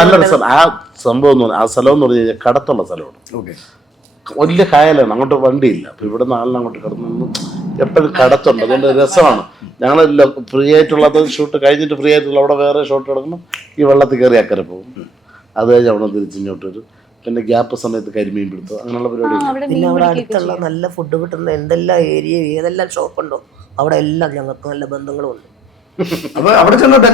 നല്ലൊരു സ്ഥലം. ആ സംഭവം എന്ന് പറഞ്ഞാൽ ആ സ്ഥലം എന്ന് പറഞ്ഞു കഴിഞ്ഞാൽ കടത്തുള്ള സ്ഥലമാണ്. വലിയ കായലാണ്, അങ്ങോട്ട് വണ്ടിയില്ല. അപ്പൊ ഇവിടെ നാളിന് അങ്ങോട്ട് കിടന്നു എപ്പോഴും കടത്തുണ്ട്. അതുകൊണ്ട് രസമാണ്. ഞങ്ങളെല്ലാം ഫ്രീ ആയിട്ടുള്ളത് ഷൂട്ട് കഴിഞ്ഞിട്ട് ഫ്രീ ആയിട്ടുള്ള അവിടെ വേറെ ഷൂട്ട് കിടക്കണം. ഈ വെള്ളത്തിൽ കയറി അക്കരെ പോകും. അത് കഴിഞ്ഞ് അവിടെ തിരിച്ചിങ്ങോട്ട് വരും. പിന്നെ ഗ്യാപ്പ് സമയത്ത് കരിമീൻ പിടുത്തം അങ്ങനെയുള്ള പരിപാടി. പിന്നെ അവിടെ അടുത്തുള്ള നല്ല ഫുഡ് കിട്ടുന്ന എന്തെല്ലാം ഏരിയ ഏതെല്ലാം ഷോപ്പുണ്ടോ അവിടെ എല്ലാം ഞങ്ങൾക്ക് നല്ല ബന്ധങ്ങളും ഉണ്ട്. അപ്പൊ അവിടെ ചെന്നിട്ട്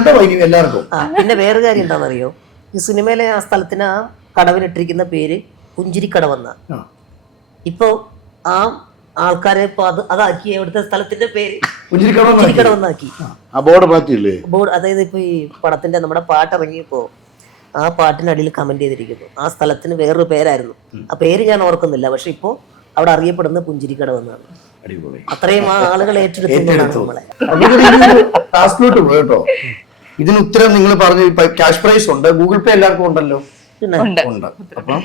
എല്ലാവർക്കും. പിന്നെ വേറെ കാര്യം എന്താണെന്നറിയോ, ഈ സിനിമയിലെ ആ സ്ഥലത്തിന് ആ കടവിനിട്ടിരിക്കുന്ന പേര് പുഞ്ചിരിക്കടവെന്ന. ഇപ്പൊ ആ ആൾക്കാരെ ഇപ്പൊ അതാക്കി അവിടുത്തെ സ്ഥലത്തിന്റെ പേര് പുഞ്ചിരിക്കടവെന്നാക്കി. ആ ബോർഡ് മാറ്റിയില്ലേ? ബോർഡ്, അതായത് ഇപ്പൊ ഈ പടത്തിന്റെ നമ്മുടെ പാട്ടിറങ്ങിയപ്പോ ആ പാട്ടിനടിയിൽ കമന്റ് ചെയ്തിരിക്കുന്നു ആ സ്ഥലത്തിന് വേറൊരു പേരായിരുന്നു. ആ പേര് ഞാൻ ഓർക്കുന്നില്ല. പക്ഷെ ഇപ്പോ അവിടെ അറിയപ്പെടുന്ന പുഞ്ചിരിക്കടവെന്നാണ്. അത്രയും ആ ആളുകൾ ഏറ്റെടുത്തു നമ്മളെ. ടാസ്കിലോട്ട് പോയിട്ടോ. ഇതിന് ഉത്തരം നിങ്ങൾ പറഞ്ഞു. ക്യാഷ് പ്രൈസ് ഉണ്ട്, ഗൂഗിൾ പേ എല്ലാവർക്കും ഉണ്ടല്ലോ. ഉണ്ട്. അപ്പം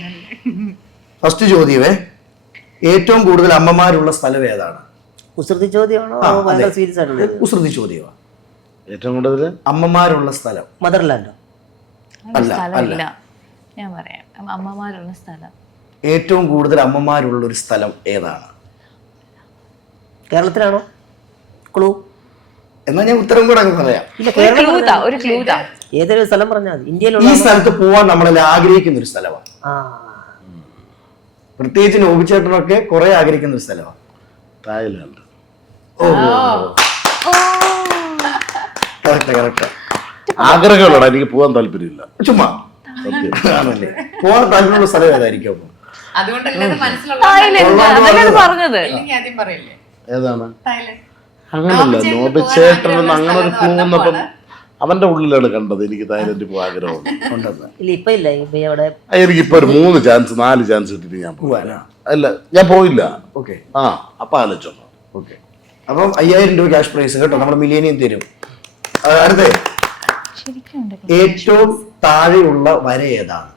ഫസ്റ്റ് ചോദ്യമേ, ഏറ്റവും കൂടുതൽ അമ്മമാരുള്ള സ്ഥലം ഏതാണ്? കുസൃതി ചോദ്യമാണോ ഭയങ്കര സീരിയസ് ആയിട്ടുള്ളത്? കുസൃതി ചോദ്യമാണ്. ഏറ്റവും കൂടുതൽ അമ്മമാരുള്ള സ്ഥലം മദർലാൻഡോ? സ്ഥലമില്ല, ഞാൻ പറയാം. അമ്മമാരുള്ള സ്ഥലം. ഏറ്റവും കൂടുതൽ അമ്മമാരുള്ള ഒരു സ്ഥലം ഏതാണ്? കേരളത്തിലാണോ? ക്ലൂ എന്നാ ഞാൻ ഉത്തരം കൂടെ അങ്ങ് പറയാം. ഒരു ക്ലൂ താ. ഏതൊരു സ്ഥലം പറഞ്ഞാൽ ഈ ഇന്ത്യയിലുള്ള സ്ഥലത്ത് പോവാൻ നമ്മളെല്ലാം ആഗ്രഹിക്കുന്ന ഒരു സ്ഥലമാണ്. പ്രത്യേകിച്ച് നോബിച്ചേട്ടനൊക്കെ കുറെ ആഗ്രഹിക്കുന്ന ഒരു സ്ഥലമാണ് തായ്ലാൻഡ്. കറക്റ്റ്. ആഗ്രഹമുള്ള എനിക്ക് പോകാൻ താല്പര്യമില്ല. ചുമ്മാ ആണല്ലേ? പോകാൻ താല്പര്യമുള്ള സ്ഥലം ഏതായിരിക്കും? അപ്പൊ അതുകൊണ്ടല്ലേ ഇത് മനസ്സിലുള്ള പറഞ്ഞത്. ആദ്യം പറയില്ലേ ഏതാണ്? തായ്ലൻഡ്. അങ്ങനല്ല, നോബിച്ചേട്ടൻ അങ്ങനെ ഒരു ക്ലൂ വന്നപ്പം അവന്റെ ഉള്ളിലാണ് കണ്ടത് എനിക്ക് തായ്ലൻഡിൽ പോകാൻ ആഗ്രഹമുണ്ട്. ഇല്ല ഇപ്പൊ ഇല്ല. ഇപ്പൊ അവിടെ എനിക്കിപ്പോ ഒരു 3 ചാൻസ് 4 ചാൻസ് കിട്ടിട്ട് ഞാൻ പോവാനാ. അല്ല, ഞാൻ പോയില്ല. ഓക്കെ. ആ അപ്പൊ ആലോചിച്ചോ. ഓക്കെ. അപ്പം 5000 രൂപ ക്യാഷ് പ്രൈസ് കേട്ടോ, നമ്മുടെ മില്ലേനിയം തരും. അടുത്തേ, ഏറ്റവും താഴെയുള്ള വര ഏതാണ്?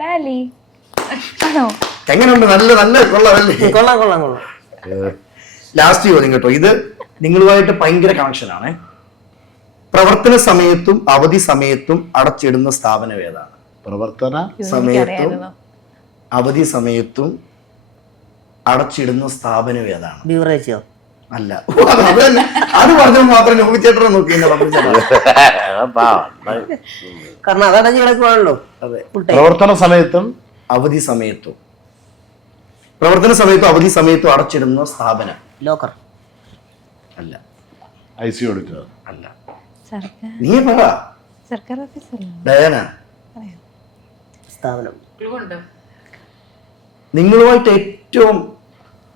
വാലി. എങ്ങനെയുണ്ട്? നല്ല നല്ല കൊള്ളാമല്ലേ? കൊള്ളാം. ലാസ്റ്റ് ചോദ്യം കേട്ടോ, ഇത് നിങ്ങളുമായിട്ട് ഭയങ്കര കണക്ഷൻ ആണ്. പ്രവർത്തന സമയത്തും അവധി സമയത്തും അടച്ചിടുന്ന സ്ഥാപനം ഏതാണ്? പ്രവർത്തന സമയത്തും അവധി സമയത്തും അടച്ചിടുന്ന സ്ഥാപനം ഏതാണ്? ബീവറേജോ? അല്ല, അത് പറഞ്ഞാൽ മാത്രം നോബിച്ചേട്ടനെ നോക്കി. കാരണം അതടഞ്ഞു കിടക്കുവാണല്ലോ. അതെ. പ്രവർത്തന സമയത്തും അവധി സമയത്തും പ്രവർത്തന സമയത്തും അവധി സമയത്തും അടച്ചിടുന്ന സ്ഥാപനം. ലോക്കർ അല്ല. IC ഓഡിറ്റർ അല്ല. സർക്കാർ. നീ പറ. സർക്കാർ ഓഫീസല്ല. ഡയാന. സ്ഥാപനം. നിങ്ങളുമായിട്ട് ഏറ്റവും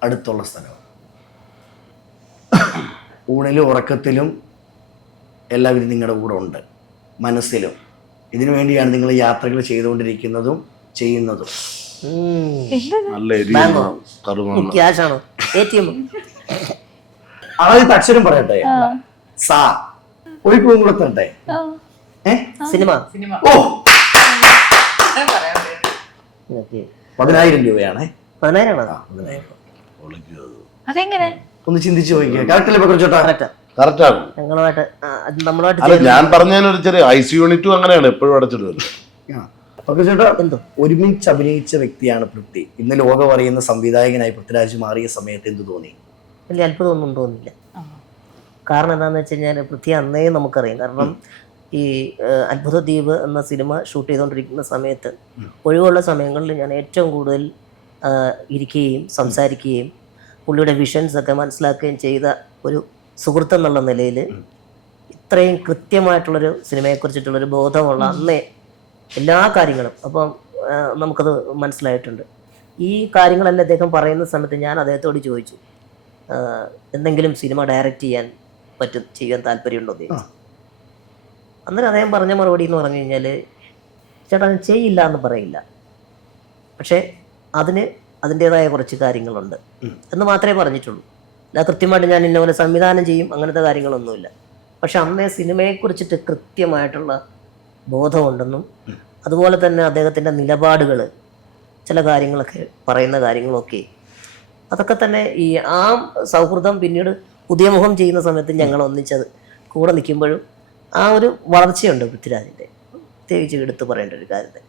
അടുത്തുള്ള സ്ഥലം. ഊണിലും ഉറക്കത്തിലും എല്ലാവരും നിങ്ങളുടെ കൂടെ ഉണ്ട്, മനസ്സിലും. ഇതിനു വേണ്ടിയാണ് നിങ്ങൾ യാത്രകൾ ചെയ്തുകൊണ്ടിരിക്കുന്നതും ചെയ്യുന്നതും. നല്ല ക്യാഷ് ആണോ? ATM? ആദ്യത്തെ അക്ഷരം പറയട്ടെ. സാ. ഒരു പൂവും കൂടെ തരട്ടെ. സിനിമ. ഓ, 10,000 രൂപയാണ്. 10,000 അതെങ്ങനെ? ഒന്ന് ചിന്തിച്ചു നോക്കിയാ. കറക്റ്റല്ലേ പക്രുച്ചേട്ടാ? കറക്റ്റ് ആണ്. ഞങ്ങളുമായിട്ട് ഞാൻ പറഞ്ഞതിനൊരു ചെറിയ IC യൂണിറ്റും അങ്ങനെയാണ് എപ്പോഴും അടച്ചിടുന്നത്. പക്രുച്ചേട്ടാ ഒരുമിച്ച് അഭിനയിച്ച വ്യക്തിയാണ് പൃഥ്വി. ഇന്ന് ലോകം അറിയുന്ന സംവിധായകനായി പൃഥ്വിരാജ് മാറിയ സമയത്ത് എന്ത് തോന്നി? വലിയ അത്ഭുതമൊന്നും തോന്നില്ല. കാരണം എന്താണെന്ന് വെച്ച് കഴിഞ്ഞാൽ പൃഥ്വി അന്നേ നമുക്കറിയാം. കാരണം ഈ അത്ഭുത ദ്വീപ് എന്ന സിനിമ ഷൂട്ട് ചെയ്തുകൊണ്ടിരിക്കുന്ന സമയത്ത് ഒഴിവുള്ള സമയങ്ങളിൽ ഞാൻ ഏറ്റവും കൂടുതൽ ഇരിക്കുകയും സംസാരിക്കുകയും പുള്ളിയുടെ വിഷൻസ് ഒക്കെ മനസ്സിലാക്കുകയും ചെയ്ത ഒരു സുഹൃത്ത് എന്നുള്ള നിലയിൽ അത്രയും കൃത്യമായിട്ടുള്ളൊരു സിനിമയെക്കുറിച്ചിട്ടുള്ളൊരു ബോധമുള്ള അന്നേ എല്ലാ കാര്യങ്ങളും അപ്പം നമുക്കത് മനസ്സിലായിട്ടുണ്ട്. ഈ കാര്യങ്ങളെല്ലാം അദ്ദേഹം പറയുന്ന സമയത്ത് ഞാൻ അദ്ദേഹത്തോട് ചോദിച്ചു, എന്തെങ്കിലും സിനിമ ഡയറക്റ്റ് ചെയ്യാൻ താല്പര്യമുണ്ടോ എന്ന് ചോദിച്ചു. അന്നേരം അദ്ദേഹം പറഞ്ഞ മറുപടി എന്ന് പറഞ്ഞു കഴിഞ്ഞാൽ, ചേട്ടാ ചെയ്യില്ല എന്ന് പറയില്ല, പക്ഷേ അതിൻ്റേതായ കുറച്ച് കാര്യങ്ങളുണ്ട് എന്ന് മാത്രമേ പറഞ്ഞിട്ടുള്ളൂ. അല്ല കൃത്യമായിട്ട് ഞാൻ ഇന്നപോലെ സംവിധാനം ചെയ്യും അങ്ങനത്തെ കാര്യങ്ങളൊന്നുമില്ല. പക്ഷെ അന്നേ സിനിമയെക്കുറിച്ചിട്ട് കൃത്യമായിട്ടുള്ള ബോധമുണ്ടെന്നും അതുപോലെ തന്നെ അദ്ദേഹത്തിൻ്റെ നിലപാടുകൾ, ചില കാര്യങ്ങളൊക്കെ പറയുന്ന കാര്യങ്ങളൊക്കെ അതൊക്കെ തന്നെ ഈ ആ സൗഹൃദം പിന്നീട് പുതിയ മുഖം ചെയ്യുന്ന സമയത്ത് ഞങ്ങൾ ഒന്നിച്ചത് കൂടെ നിൽക്കുമ്പോഴും ആ ഒരു വളർച്ചയുണ്ട് പൃഥ്വിരാജിൻ്റെ. പ്രത്യേകിച്ച് എടുത്ത് പറയേണ്ട ഒരു കാര്യത്തെ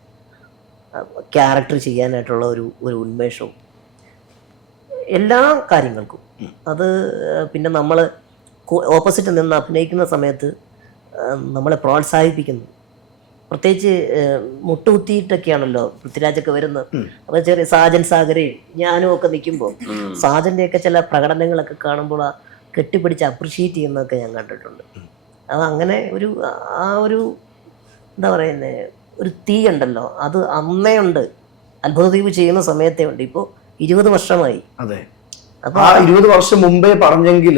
ക്യാരക്ടർ ചെയ്യാനായിട്ടുള്ള ഒരു ഉന്മേഷവും എല്ലാ കാര്യങ്ങൾക്കും. അത് പിന്നെ നമ്മൾ ഓപ്പോസിറ്റ് നിന്ന് അഭിനയിക്കുന്ന സമയത്ത് നമ്മളെ പ്രോത്സാഹിപ്പിക്കുന്നു. പ്രത്യേകിച്ച് മുട്ടുകുത്തിയിട്ടൊക്കെയാണല്ലോ പൃഥ്വിരാജൊക്കെ വരുന്നത്. അപ്പോൾ ചെറിയ സാജൻ സാഗരയും ഞാനും ഒക്കെ നിൽക്കുമ്പോൾ സാജൻ്റെയൊക്കെ ചില പ്രകടനങ്ങളൊക്കെ കാണുമ്പോൾ കെട്ടിപ്പിടിച്ച് അപ്രിഷ്യേറ്റ് ചെയ്യുന്നതൊക്കെ ഞാൻ കണ്ടിട്ടുണ്ട്. അത് അങ്ങനെ ഒരു എന്താ പറയുന്നത്, ഒരു തീ ഉണ്ടല്ലോ, അത് അന്നേ ഉണ്ട്. അത്ഭുതദ്വീപ് ചെയ്യുന്ന സമയത്തേ ഉണ്ട്. ഇപ്പോൾ 20 വർഷമായി. അതെ, അപ്പൊ ആ 20 വർഷം മുമ്പേ പറഞ്ഞെങ്കിൽ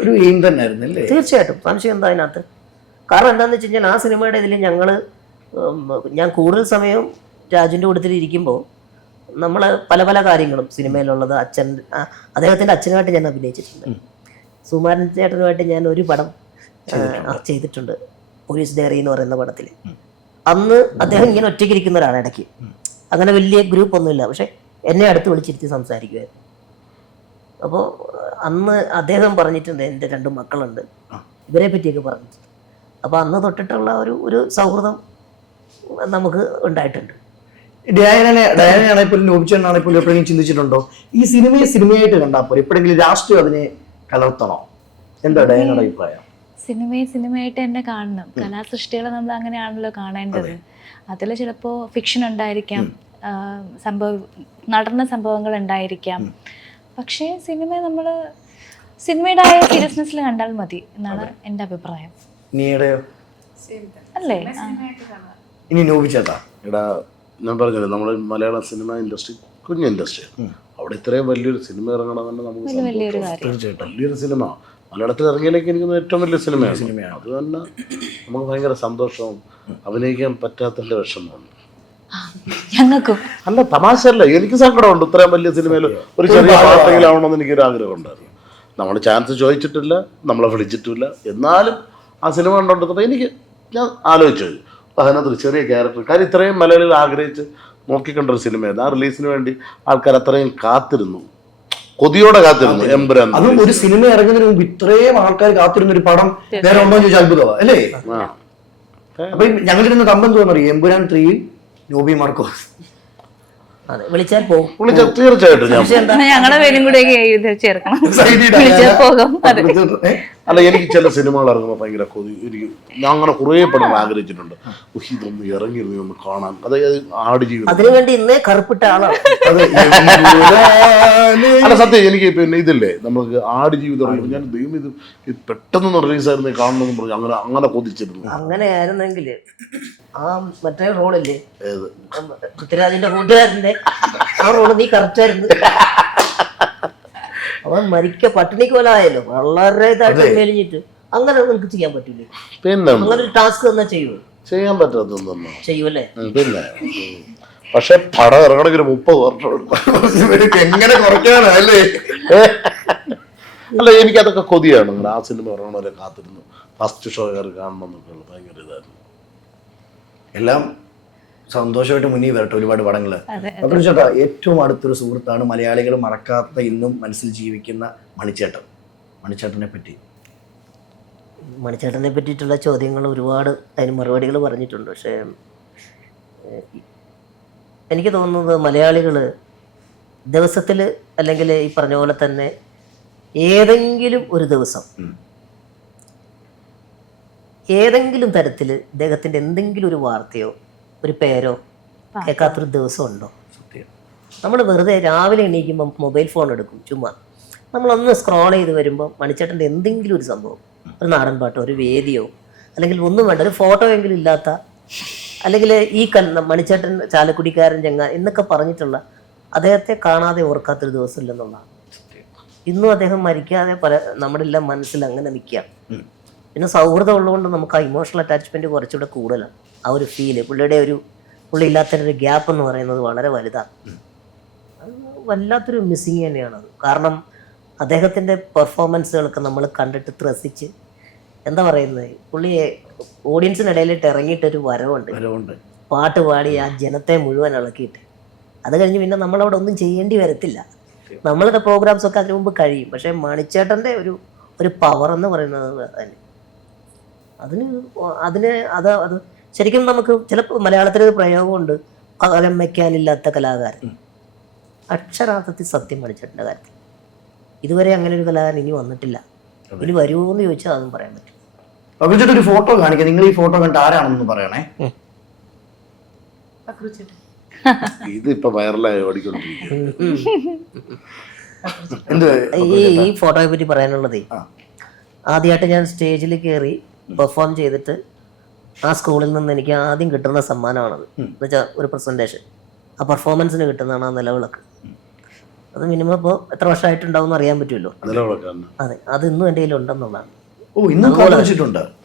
ഒരു എയിം തന്നെ ആയിരുന്നല്ലേ? തീർച്ചയായിട്ടും, സംശയം എന്താ അതിനകത്ത്. കാരണം എന്താണെന്ന് വെച്ച് കഴിഞ്ഞാൽ ആ സിനിമയുടെ ഇതിൽ ഞാൻ കൂടുതൽ സമയം രാജുവിൻ്റെ കൂട്ടത്തിൽ ഇരിക്കുമ്പോൾ നമ്മൾ പല കാര്യങ്ങളും സിനിമയിലുള്ളത്, അദ്ദേഹത്തിൻ്റെ അച്ഛനുമായിട്ട് ഞാൻ അഭിനയിച്ചിട്ടുണ്ട്. സുമാരൻ ചേട്ടനുമായിട്ട് ഞാൻ ഒരു പടം ചെയ്തിട്ടുണ്ട്, പോലീസ് ഡയറി എന്ന് പറയുന്ന പടത്തിൽ. അന്ന് അദ്ദേഹം ഇങ്ങനെ ഒറ്റയ്ക്കിരിക്കുന്ന ഒരാളാണ്, ഇടയ്ക്ക് അങ്ങനെ വലിയ ഗ്രൂപ്പ് ഒന്നുമില്ല, പക്ഷെ എന്നെ അടുത്ത് വിളിച്ചിരുത്തി സംസാരിക്കുമായിരുന്നു. അപ്പോൾ അന്ന് അദ്ദേഹം പറഞ്ഞിട്ടുണ്ട്, എൻ്റെ 2 മക്കളുണ്ട്, ഇവരെ പറ്റിയൊക്കെ പറഞ്ഞിട്ടുണ്ട്. അപ്പോൾ അന്ന് തൊട്ടിട്ടുള്ള ഒരു സൗഹൃദം നമുക്ക് ഉണ്ടായിട്ടുണ്ട്. ഡയാനാണെങ്കിൽ പോലും നോബിച്ചേട്ടനാണെങ്കിൽ പോലും എപ്പോഴെങ്കിലും ചിന്തിച്ചിട്ടുണ്ടോ ഈ സിനിമയായിട്ട് കണ്ടാൽ പോലെ എപ്പോഴെങ്കിലും രാഷ്ട്രീയം അതിനെ കലർത്തണോ? എന്താ ഡയാനയുടെ അഭിപ്രായം? സിനിമയായിട്ട് തന്നെ കാണണം. കലാസൃഷ്ടികളെ നമ്മൾ അങ്ങനെയാണല്ലോ കാണേണ്ടത്. അതിൽ ചിലപ്പോൾ ഫിക്ഷൻ ഉണ്ടായിരിക്കാം, നടന്ന സംഭവങ്ങൾ ഉണ്ടായിരിക്കാം. പക്ഷേ സിനിമയുടെ ആയ സീരിയസ്നെസ്സിൽ കണ്ടാൽ മതി എന്നാണ് എൻ്റെ അഭിപ്രായം. അല്ലേ? ഇനി നോബിച്ചേട്ടാ, എടാ ഞാൻ പറഞ്ഞല്ലോ, നമ്മുടെ മലയാള സിനിമ ഇൻഡസ്ട്രി കുഞ്ഞ് ഇൻഡസ്ട്രിയാണ്. അവിടെ ഇത്രയും വലിയൊരു സിനിമ ഇറങ്ങണമെന്ന് നമുക്ക് വലിയൊരു സിനിമ മലയാളത്തിൽ ഇറങ്ങിയിലേക്ക് എനിക്ക് ഏറ്റവും വലിയ സിനിമയാണ്. അത് തന്നെ നമുക്ക് ഭയങ്കര സന്തോഷവും അഭിനയിക്കാൻ പറ്റാത്തതിൻ്റെ വിഷമമാണ്. ഞങ്ങൾക്കും അല്ല, തമാശയല്ല, എനിക്ക് സങ്കടമുണ്ട്. ഇത്രയും വലിയ സിനിമയിൽ ഒരു ചെറിയ പാട്ടെങ്കിലാവണമെന്ന് എനിക്കൊരു ആഗ്രഹം ഉണ്ടായിരുന്നു. നമ്മൾ ചാൻസ് ചോദിച്ചിട്ടില്ല, നമ്മളെ വിളിച്ചിട്ടില്ല. എന്നാലും ആ സിനിമ കണ്ടുകൊണ്ടിരുന്നപ്പോൾ ഞാൻ ആലോചിച്ചു, അതിനകത്തൊരു ചെറിയ ക്യാരക്ടർ. കാര്യം ഇത്രയും മലയാളികൾ ആഗ്രഹിച്ച് നോക്കിക്കൊണ്ടൊരു സിനിമയായിരുന്നു. ആ റിലീസിന് വേണ്ടി ആൾക്കാർ അത്രയും കാത്തിരുന്നു, കൊതിയോടെ കാത്തിരുന്നു. എമ്പുരാൻ അതും ഒരു സിനിമ ഇറങ്ങുന്നതിന് മുമ്പ് ഇത്രയും ആൾക്കാർ കാത്തിരുന്ന ഒരു പടം വേറെ ഉണ്ടോ എന്ന് ചോദിച്ചാൽ അത്ഭുതമാണ് അല്ലേ? അപ്പൊ ഞങ്ങളിരുന്ന് കമ്പം തോന്നറിയോ എമ്പുരാൻ 3 നോബി മാർക്കോസ് അതെ, വിളിച്ചാൽ പോകും. തീർച്ചയായിട്ടും ഞങ്ങളുടെ പേരും കൂടെ ചേർക്കണം, വിളിച്ചാൽ പോകും. അതെ. അല്ല, എനിക്ക് ചില സിനിമകൾ ഇറങ്ങുമ്പോൾ ഭയങ്കര കൊതി. ഞാൻ അങ്ങനെ കുറേ പടങ്ങൾ ആഗ്രഹിച്ചിട്ടുണ്ട്. ഇതൊന്ന് ഇറങ്ങിയിരുന്നു ഒന്ന് കാണാൻ. അതായത് ആടുജീവിതം. അതിനുവേണ്ടി ഇന്നേ കറുപ്പിട്ട ആളാണ്. അല്ല, സത്യം, എനിക്ക് പിന്നെ ഇതില്ലേ നമുക്ക് ആടുജീവിതം, ഞാൻ ദൈവം ഇത് പെട്ടെന്ന് റിലീസായിരുന്നു കാണണമെന്ന് പറഞ്ഞു അങ്ങനെ കൊതിച്ചിരുന്നു. അങ്ങനെയായിരുന്നെങ്കിൽ ആ മറ്റേ റോളില്ലേ, പൃഥ്വിരാജിന്റെ കൂട്ടുകാരന്റെ ആ റോള് നീ കറക്റ്റായിരുന്നു. അവൻ പട്ടിണിക്ക് പോലായല്ലോ, വളരെ ഇതായിട്ട് മെലിഞ്ഞിട്ട്. അങ്ങനെ നിങ്ങൾക്ക് ചെയ്യാൻ പറ്റില്ലേ? പിന്നെ അങ്ങനെ ഒരു ടാസ്ക് തന്നെ ചെയ്യാൻ പറ്റാത്തൊന്നും ചെയ്യൂല്ലേ? പിന്നെ പക്ഷെ പടം ഇറങ്ങണമെങ്കിൽ 30 വർഷം എങ്ങനെ കുറയ്ക്കാനല്ലേ? അല്ല, എനിക്കതൊക്കെ കൊതിയാണ്. ആ സിനിമ ഇറങ്ങണവരെ കാത്തിരുന്നു ഫസ്റ്റ് ഷോ കയറി കാണണം എന്നൊക്കെ ഭയങ്കര ഇതായിരുന്നു. എല്ലാം സന്തോഷമായിട്ട് മുന്നിൽ വരട്ടെ ഒരുപാട് പടങ്ങള്. അപ്പോൾ ചേട്ടാ, ഏറ്റവും അടുത്തൊരു സുഹൃത്താണ്, മലയാളികൾ മറക്കാത്ത ഇന്നും മനസ്സിൽ ജീവിക്കുന്ന മണിച്ചേട്ടനെ പറ്റിയിട്ടുള്ള ചോദ്യങ്ങൾ ഒരുപാട്, അതിന് മറുപടികൾ പറഞ്ഞിട്ടുണ്ട്. പക്ഷേ എനിക്ക് തോന്നുന്നത് മലയാളികൾ ദിവസത്തിൽ അല്ലെങ്കിൽ ഈ പറഞ്ഞ പോലെ തന്നെ ഏതെങ്കിലും ഒരു ദിവസം ഏതെങ്കിലും തരത്തിൽ ഇദ്ദേഹത്തിൻ്റെ എന്തെങ്കിലും ഒരു വാർത്തയോ ഒരു പേരോ കേൾക്കാത്തൊരു ദിവസം ഉണ്ടോ? നമ്മൾ വെറുതെ രാവിലെ എണീക്കുമ്പം മൊബൈൽ ഫോൺ എടുക്കും, ചുമ്മാ നമ്മളൊന്ന് സ്ക്രോൾ ചെയ്ത് വരുമ്പോൾ മണിച്ചേട്ടൻ്റെ എന്തെങ്കിലും ഒരു സംഭവം ഒരു നാടൻ പാട്ടോ ഒരു വേദിയോ അല്ലെങ്കിൽ ഒന്നും വേണ്ട, ഒരു ഫോട്ടോ എങ്കിലും ഇല്ലാത്ത, അല്ലെങ്കിൽ ഈ മണിച്ചേട്ടൻ ചാലക്കുടിക്കാരൻ എന്നൊക്കെ പറഞ്ഞിട്ടുള്ള അദ്ദേഹത്തെ കാണാതെ ഓർക്കാത്തൊരു ദിവസം ഇല്ലെന്നുള്ളതാണ്. ഇന്നും അദ്ദേഹം മരിക്കാതെ നമ്മുടെ എല്ലാം മനസ്സിൽ അങ്ങനെ നിൽക്കുകയാണ്. പിന്നെ സൗഹൃദം ഉള്ളതുകൊണ്ട് നമുക്ക് ആ ഇമോഷണൽ അറ്റാച്ച്മെൻറ്റ് കുറച്ചുകൂടെ കൂടുതലാണ്. ആ ഒരു ഫീല് പുള്ളി ഇല്ലാത്തൊരു ഗ്യാപ്പ് എന്ന് പറയുന്നത് വളരെ വലുതാണ്. അത് വല്ലാത്തൊരു മിസ്സിങ് തന്നെയാണത്. കാരണം അദ്ദേഹത്തിൻ്റെ പെർഫോമൻസുകളൊക്കെ നമ്മൾ കണ്ടിട്ട് ത്രസിച്ച് എന്താ പറയുന്നത്, പുള്ളിയെ ഓഡിയൻസിനിടയിലിട്ട് ഇറങ്ങിയിട്ടൊരു വരവുണ്ട്, പാട്ട് പാടി ആ ജനത്തെ മുഴുവൻ ഇളക്കിയിട്ട്. അത് കഴിഞ്ഞ് പിന്നെ നമ്മളവിടെ ഒന്നും ചെയ്യേണ്ടി വരത്തില്ല. നമ്മളുടെ പ്രോഗ്രാംസൊക്കെ അതിനു മുമ്പ് കഴിയും. പക്ഷേ മണിച്ചേട്ടൻ്റെ ഒരു പവർ എന്ന് പറയുന്നത് അത് ശരിക്കും നമുക്ക് ചിലപ്പോൾ മലയാളത്തിലൊരു പ്രയോഗമുണ്ട്, പകരം വയ്ക്കാനില്ലാത്ത കലാകാരൻ. അക്ഷരാർത്ഥത്തിൽ സത്യം മണിച്ചേട്ടൻ്റെ കാര്യത്തിൽ ഇതുവരെ അങ്ങനെ ഒരു കലാകാരൻ ഇനി വന്നിട്ടില്ല. ഇനി വരുമോ എന്ന് ചോദിച്ചാൽ അതൊന്നും പറയാൻ പറ്റും. ഒരു ഫോട്ടോ കാണിക്കാം. നിങ്ങൾ ഈ ഫോട്ടോ കണ്ട് ആരാണെന്ന് പറയണേ. ഇതിപ്പോ വൈറലായി ഓടിക്കൊണ്ടിരിക്കും. ഈ ഫോട്ടോയെ പറ്റി പറയാനുള്ളതേ, ആദ്യമായിട്ട് ഞാൻ സ്റ്റേജിൽ കയറി പെർഫോം ചെയ്തിട്ട് ആ സ്കൂളിൽ നിന്ന് എനിക്ക് ആദ്യം കിട്ടുന്ന സമ്മാനമാണത്. എന്നുവെച്ചാൽ ഒരു പ്രസന്റേഷൻ, ആ പെർഫോമൻസിന് കിട്ടുന്നതാണ് ആ നിലവിളക്ക്. അത് മിനിമം ഇപ്പോൾ എത്ര വർഷമായിട്ടുണ്ടാവും എന്ന് അറിയാൻ പറ്റുമല്ലോ. അതെ, അത് ഇന്നും എൻ്റെ കയ്യിൽ ഉണ്ടെന്നുള്ളതാണ്.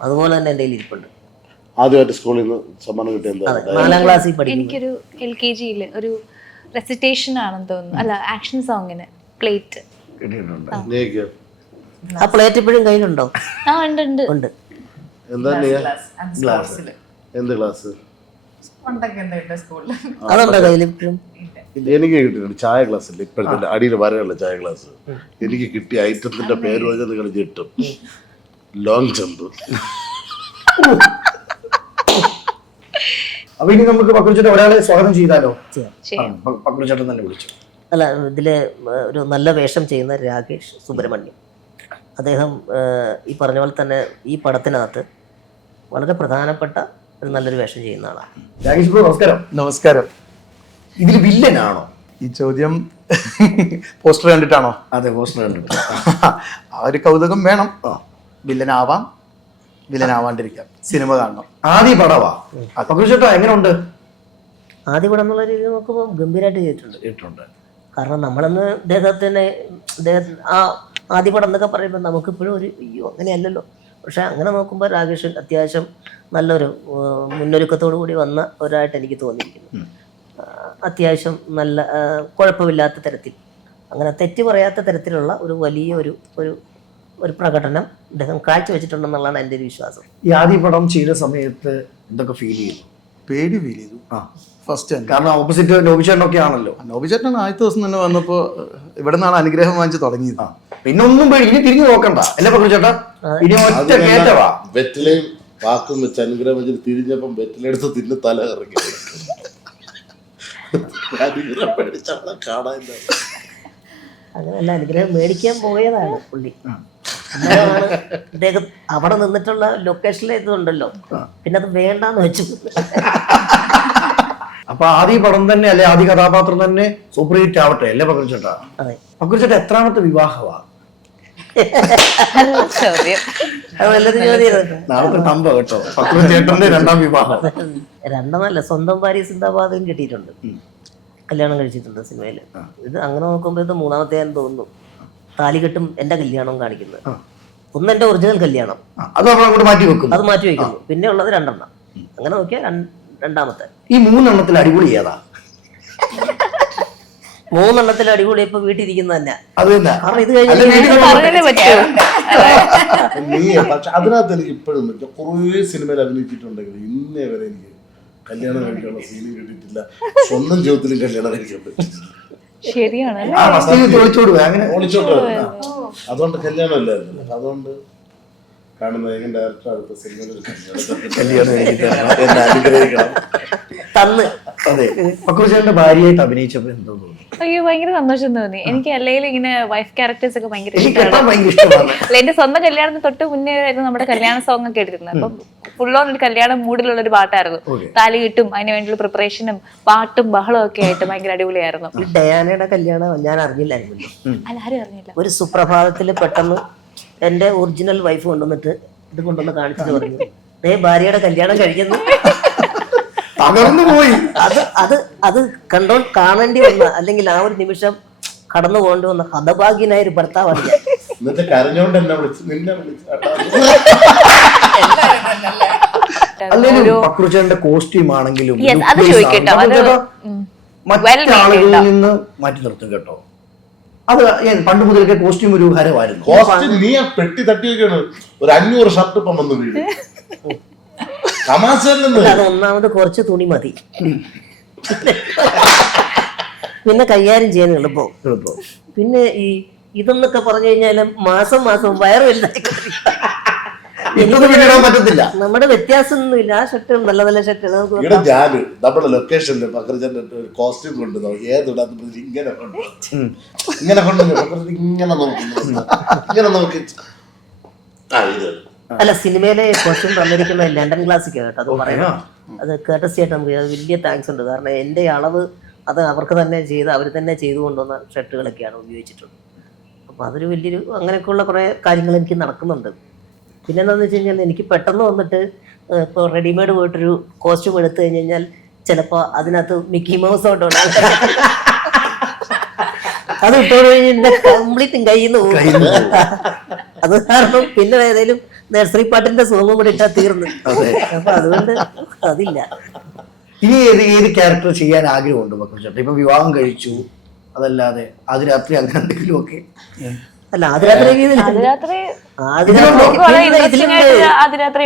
അതുപോലെ തന്നെ എൻ്റെ കയ്യിൽ ഇരിപ്പുണ്ട്. ആദ്യമായിട്ട് സ്കൂളിൽ നിന്ന് സമ്മാനം കിട്ടിയ 4ാം ക്ലാസ്സിൽ പഠിക്കും. എനിക്കൊരു LKG ഒരു റെസിറ്റേഷൻ ആണെന്ന് തോന്നുന്നു, അല്ല ആക്ഷൻ സോങ്ങിന് പ്ലേറ്റ്. ആ പ്ലേറ്റ് ഇപ്പോഴും കയ്യിലുണ്ടോ? ഉണ്ട്. എന്ത് ക്ലാസ്? അതുണ്ടോ കയ്യിൽ ഇപ്പോഴും? എനിക്ക് കിട്ടിയിട്ടുണ്ട് ചായ ക്ലാസ് ഇല്ല, ഇപ്പോഴത്തെ അടിയിൽ വരെയുള്ള ചായ ക്ലാസ്. എനിക്ക് കിട്ടിയ ഐറ്റത്തിന്റെ പേര് പറഞ്ഞാൽ നിങ്ങൾ ഞെട്ടും. Long jump. അപ്പൊ ഇനി നമുക്ക് പക്രുച്ചേട്ടൻ ഒരാളെ സ്വാഗതം ചെയ്താലോ? പക്രുച്ചേട്ടൻ തന്നെ വിളിച്ചു. അല്ല, ഇതില് ഒരു നല്ല വേഷം ചെയ്യുന്ന രാകേഷ് സുബ്രഹ്മണ്യം, അദ്ദേഹം ഈ പറഞ്ഞ പോലെ തന്നെ ഈ പടത്തിനകത്ത് വളരെ പ്രധാനപ്പെട്ട ഒരു നല്ലൊരു വേഷം ചെയ്യുന്ന ആളാണ്. രാകേഷ് ബ്രോ നമസ്കാരം. നമസ്കാരം. ഇതിൽ വില്ലനാണോ? ഈ ചോദ്യം പോസ്റ്റർ കണ്ടിട്ടാണോ? അതെ, പോസ്റ്റർ കണ്ടിട്ട്. ആ ഒരു കൗതുകം വേണം. വില്ലനാവാം, വില്ലനാവാണ്ടിരിക്കാം. സിനിമ കാണണം. ആദ്യ പടവാ പക്രുച്ചേട്ടാ, എങ്ങനെയുണ്ട്? ആദ്യ പടം എന്നുള്ള രീതിയിൽ നോക്കുമ്പോൾ ഗംഭീരമായിട്ട് ചെയ്തിട്ടുണ്ട്. കാരണം നമ്മളന്ന് ആ ആദ്യ പടം എന്നൊക്കെ പറയുമ്പോൾ നമുക്കിപ്പോഴും ഒരു അയ്യോ അങ്ങനെയല്ലല്ലോ. പക്ഷെ അങ്ങനെ നോക്കുമ്പോൾ രാകേഷ് അത്യാവശ്യം നല്ലൊരു മുന്നൊരുക്കത്തോടു കൂടി വന്ന ഒരായിട്ട് എനിക്ക് തോന്നിയിരിക്കുന്നു. അത്യാവശ്യം നല്ല കുഴപ്പമില്ലാത്ത തരത്തിൽ, അങ്ങനെ തെറ്റ് പറയാത്ത തരത്തിലുള്ള ഒരു വലിയ ഒരു പ്രകടനം അദ്ദേഹം കാഴ്ചവെച്ചിട്ടുണ്ടെന്നുള്ളതാണ് എൻ്റെ ഒരു വിശ്വാസം. ഈ ആദ്യ പടം ചെയ്ത സമയത്ത് എന്തൊക്കെ ഫീൽ ചെയ്തു? പേടി ഫീൽ ചെയ്തു ഫസ്റ്റ് തന്നെ. കാരണം ഓപ്പോസിറ്റ് നോബിച്ചേട്ടനൊക്കെ ആണല്ലോ. നോബിച്ചേട്ടൻ ആദ്യത്തെ ദിവസം തന്നെ വന്നപ്പോൾ ഇവിടെ നിന്നാണ് അനുഗ്രഹം വാങ്ങിച്ച് തുടങ്ങിയത്. പിന്നെ ഒന്നും ഇനി തിരിഞ്ഞു നോക്കണ്ട അല്ലേ പക്രുച്ചേട്ടാ? ഇനി ഒറ്റ കേറ്റവാ. വെറ്റിലയും വാക്കും വെച്ച് അനുഗ്രഹം വെച്ചിട്ട് തിരിഞ്ഞപ്പം വെറ്റിലെടുത്ത് തിന്ന് തല ഇറങ്ങി. അങ്ങനെയല്ല, അനുഗ്രഹം മേടിക്കാൻ പോയതാണ് പുള്ളി. അന്നേരമാണ് അദ്ദേഹം അവിടെ നിന്നിട്ടുള്ള ലൊക്കേഷനിലെ ഇതുണ്ടല്ലോ, പിന്നെ അത് വേണ്ടാന്ന് വെച്ചു. അപ്പൊ ആദ്യ പടം തന്നെ അല്ലെ, ആദ്യ കഥാപാത്രം തന്നെ സൂപ്പർ ഹിറ്റ് ആവട്ടെ അല്ലേ പക്രുച്ചേട്ടാ? അതെ. പക്രുച്ചേട്ടാ എത്രാമത്തെ വിവാഹമാ? അത് നല്ലൊരു ചോദ്യം. നാളത്തെ തമ്പ കേട്ടോ, പക്രുച്ചേട്ടന്റെ 2ാം വിവാഹം. രണ്ടെന്നല്ല, സ്വന്തം ഭാര്യ സിന്ദാബാദും കിട്ടിയിട്ടുണ്ട്, കല്യാണം കഴിച്ചിട്ടുണ്ട് സിനിമയിൽ. ഇത് അങ്ങനെ നോക്കുമ്പോൾ ഇത് 3ാമത്തെ ആണെന്ന് തോന്നുന്നു. താലികെട്ടും എൻ്റെ കല്യാണവും കാണിക്കുന്നത്. ഒന്ന് എൻ്റെ ഒറിജിനൽ കല്യാണം, അത് അങ്ങോട്ട് മാറ്റി വെക്കും, അത് മാറ്റി വയ്ക്കുന്നു. പിന്നെ ഉള്ളത് 2 അങ്ങനെ നോക്കിയാൽ 2ാമത്തെ. ഈ 3 അടിപൊളി ഏതാ? 3 അടിപൊളി ഇപ്പൊ വീട്ടിലിരിക്കുന്ന തന്നെ. അത് തന്നെ. കാരണം ഇത് കഴിഞ്ഞ പക്ഷെ അതിനകത്ത് എനിക്ക് ഇപ്പോഴും കുറേ സിനിമയിൽ അഭിനയിച്ചിട്ടുണ്ടെങ്കിൽ ഇന്നേ വരെ എനിക്ക് കല്യാണം കഴിക്കാനുള്ള സീനും കിട്ടിയിട്ടില്ല. സ്വന്തം ജീവിതത്തിലും കല്യാണം കഴിക്കാൻ പറ്റില്ല. ശരിയാണ്. അതുകൊണ്ട് കല്യാണം അല്ലായിരുന്നു. അതുകൊണ്ട് കാണുന്ന ഡയറക്ടർ അടുത്ത സിനിമയിൽ തന്ന്. അതെ, പക്രുച്ചേട്ടന്റെ ഭാര്യയായിട്ട് അഭിനയിച്ചപ്പോ എന്തോ തോന്നി? അയ്യോ, ഭയങ്കര സന്തോഷം തോന്നി. എനിക്ക് അല്ലെങ്കിൽ ഇങ്ങനെ വൈഫ് ക്യാരക്ടേഴ്സ് ഒക്കെ ഭയങ്കര ഇഷ്ടമാണ്. എന്റെ സ്വന്തം കല്യാണത്തിന് തൊട്ട് മുന്നേ ആയിരുന്നു നമ്മുടെ കല്യാണ സോങ് ഒക്കെ എടുത്തിരുന്നത്. അപ്പം ഫുൾ ഓൺ ഒരു കല്യാണ മൂഡിലുള്ള ഒരു പാട്ടായിരുന്നു. താലി കിട്ടും, അതിന് വേണ്ടിയുള്ള പ്രിപ്പറേഷനും പാട്ടും ബഹളവും ഒക്കെ ആയിട്ട് ഭയങ്കര അടിപൊളിയായിരുന്നു. ഡയാനയുടെ കല്യാണം ഞാൻ അറിഞ്ഞില്ലായിരുന്നു. അല്ല, ആരും അറിഞ്ഞില്ല. ഒരു സുപ്രഭാതത്തില് പെട്ടെന്ന് എൻ്റെ ഒറിജിനൽ വൈഫ് കൊണ്ടുവന്നിട്ട് ഇത് കൊണ്ടുവന്ന് കാണിച്ചിട്ട് പറഞ്ഞു ഭാര്യയുടെ കല്യാണം കഴിക്കുന്നു. തകർന്നു പോയി. അത് കാണേണ്ടി വന്ന, അല്ലെങ്കിൽ ആ ഒരു നിമിഷം കടന്നു പോകേണ്ടി വന്ന ഹതഭാഗ്യനായ ഒരു ഭർത്താവാണ് ഞാൻ. എന്നിട്ട് കരഞ്ഞോണ്ട് എന്നെ വിളിച്ചു, നിന്നെ വിളിച്ചു. അല്ലെങ്കിൽ പക്രുചേട്ടന്റെ കോസ്റ്റ്യൂം ആണെങ്കിലും Yes, അത് ചോദിക്കട്ടോ. അത് മറ്റാളുകളിൽ നിന്ന് മാറ്റി നിർത്തും കേട്ടോ. അത് പണ്ട് മുതലൊക്കെ കോസ്റ്റ്യൂം ഒരു ഹരമായിരുന്നു. കോസ്റ്റ്യൂം നീ ആ പെട്ടി തട്ടി വെക്കാണ്. ഒരു 500 ഷർട്ട് ഇപ്പം വന്ന് വീട് തമാശല്ലെന്ന്. അത് ഒന്നാമത് കുറച്ച് തുണി മതി, പിന്നെ കൈകാര്യം ചെയ്യാൻ എളുപ്പം. പിന്നെ ഇതെന്നൊക്കെ പറഞ്ഞു കഴിഞ്ഞാല് മാസം വയറ് വലുതായി പറ്റത്തില്ല. നമ്മുടെ വ്യത്യാസമൊന്നുമില്ല. ആ ഷർട്ടുകൾ നല്ല നല്ല ഷർട്ടുകൾ ഇവിടെ ഞാന് നമ്മുടെ ലൊക്കേഷനിൽ പക്രചന്റെ കോസ്റ്റ്യൂം കൊണ്ടുവന്നു. ഏതിടാന്ന് ഇങ്ങനെ കൊണ്ടുവന്നു, ഇങ്ങനെ കൊണ്ടുവന്നു, ഇങ്ങനെ നോക്കുന്നു, ഇങ്ങനെ നോക്കി. അല്ല, സിനിമയിലെ കോസ്റ്റ്യൂം തന്നിരിക്കുന്ന ലണ്ടൻ ക്ലാസിക് കേട്ടോ. അത് പറയണം, അത് കേട്ടസി ആയിട്ട് നമുക്ക് അത് വലിയ താങ്ക്സ് ഉണ്ട്. കാരണം എൻ്റെ അളവ് അത് അവർക്ക് തന്നെ അവർ തന്നെ ചെയ്തു കൊണ്ടുവന്ന ഷർട്ടുകളൊക്കെയാണ് ഉപയോഗിച്ചിട്ടുള്ളത്. അപ്പോൾ അതൊരു വലിയൊരു അങ്ങനെയൊക്കെയുള്ള കുറേ കാര്യങ്ങൾ എനിക്ക് നടക്കുന്നുണ്ട്. പിന്നെ എന്താണെന്ന് വെച്ച് കഴിഞ്ഞാൽ എനിക്ക് പെട്ടെന്ന് വന്നിട്ട് ഇപ്പോൾ റെഡിമെയ്ഡ് പോയിട്ടൊരു കോസ്റ്റ്യൂം എടുത്തു കഴിഞ്ഞ് കഴിഞ്ഞാൽ ചിലപ്പോൾ അതിനകത്ത് മിക്കി മൗസ് കൊണ്ടുള്ള അത് ഇട്ടോട് കഴിഞ്ഞ് എൻ്റെ കംപ്ലീറ്റും കയ്യിൽ നിന്ന് പോകും. അത് കാരണം പിന്നെ ഏതെങ്കിലും നഴ്സറി പാട്ടിന്റെ സോങ്ങും കൂടി ഇട്ടാൽ തീർന്നു. അപ്പൊ അതുകൊണ്ട് അതില്ല. ഇനി ഏത് ക്യാരക്ടർ ചെയ്യാൻ ആഗ്രഹമുണ്ട് പക്രുചേട്ടൻ? ഇപ്പൊ വിവാഹം കഴിച്ചു, അതല്ലാതെ ആദ്യരാത്രി അങ്ങനെ എന്തെങ്കിലും ഒക്കെ? അല്ല, ആദ്യരാത്രി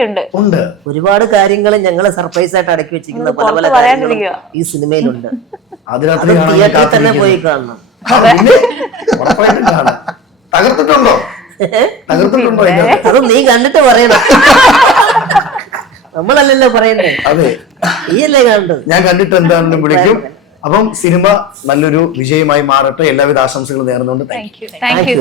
ഉണ്ട്. ഒരുപാട് കാര്യങ്ങൾ ഞങ്ങളെ സർപ്രൈസ് ആയിട്ട് അടക്കി വെച്ചിരിക്കുന്ന പല പല കാര്യങ്ങളും ഈ സിനിമയിലുണ്ട്. അത് തിയേറ്ററിൽ തന്നെ പോയി കാണണം. തകർത്തിട്ടുണ്ടോ? അത് നീ കണ്ടിട്ട് പറയണം, നമ്മളല്ലല്ലോ പറയണ്ടേ. അതെ, നീയല്ലേ കണ്ടത്. ഞാൻ കണ്ടിട്ട് എന്താണെന്നും വിളിക്കും. അപ്പം സിനിമ നല്ലൊരു വിജയമായി മാറട്ടെ. എല്ലാവിധ ആശംസകളും നേർന്നുകൊണ്ട് താങ്ക് യു.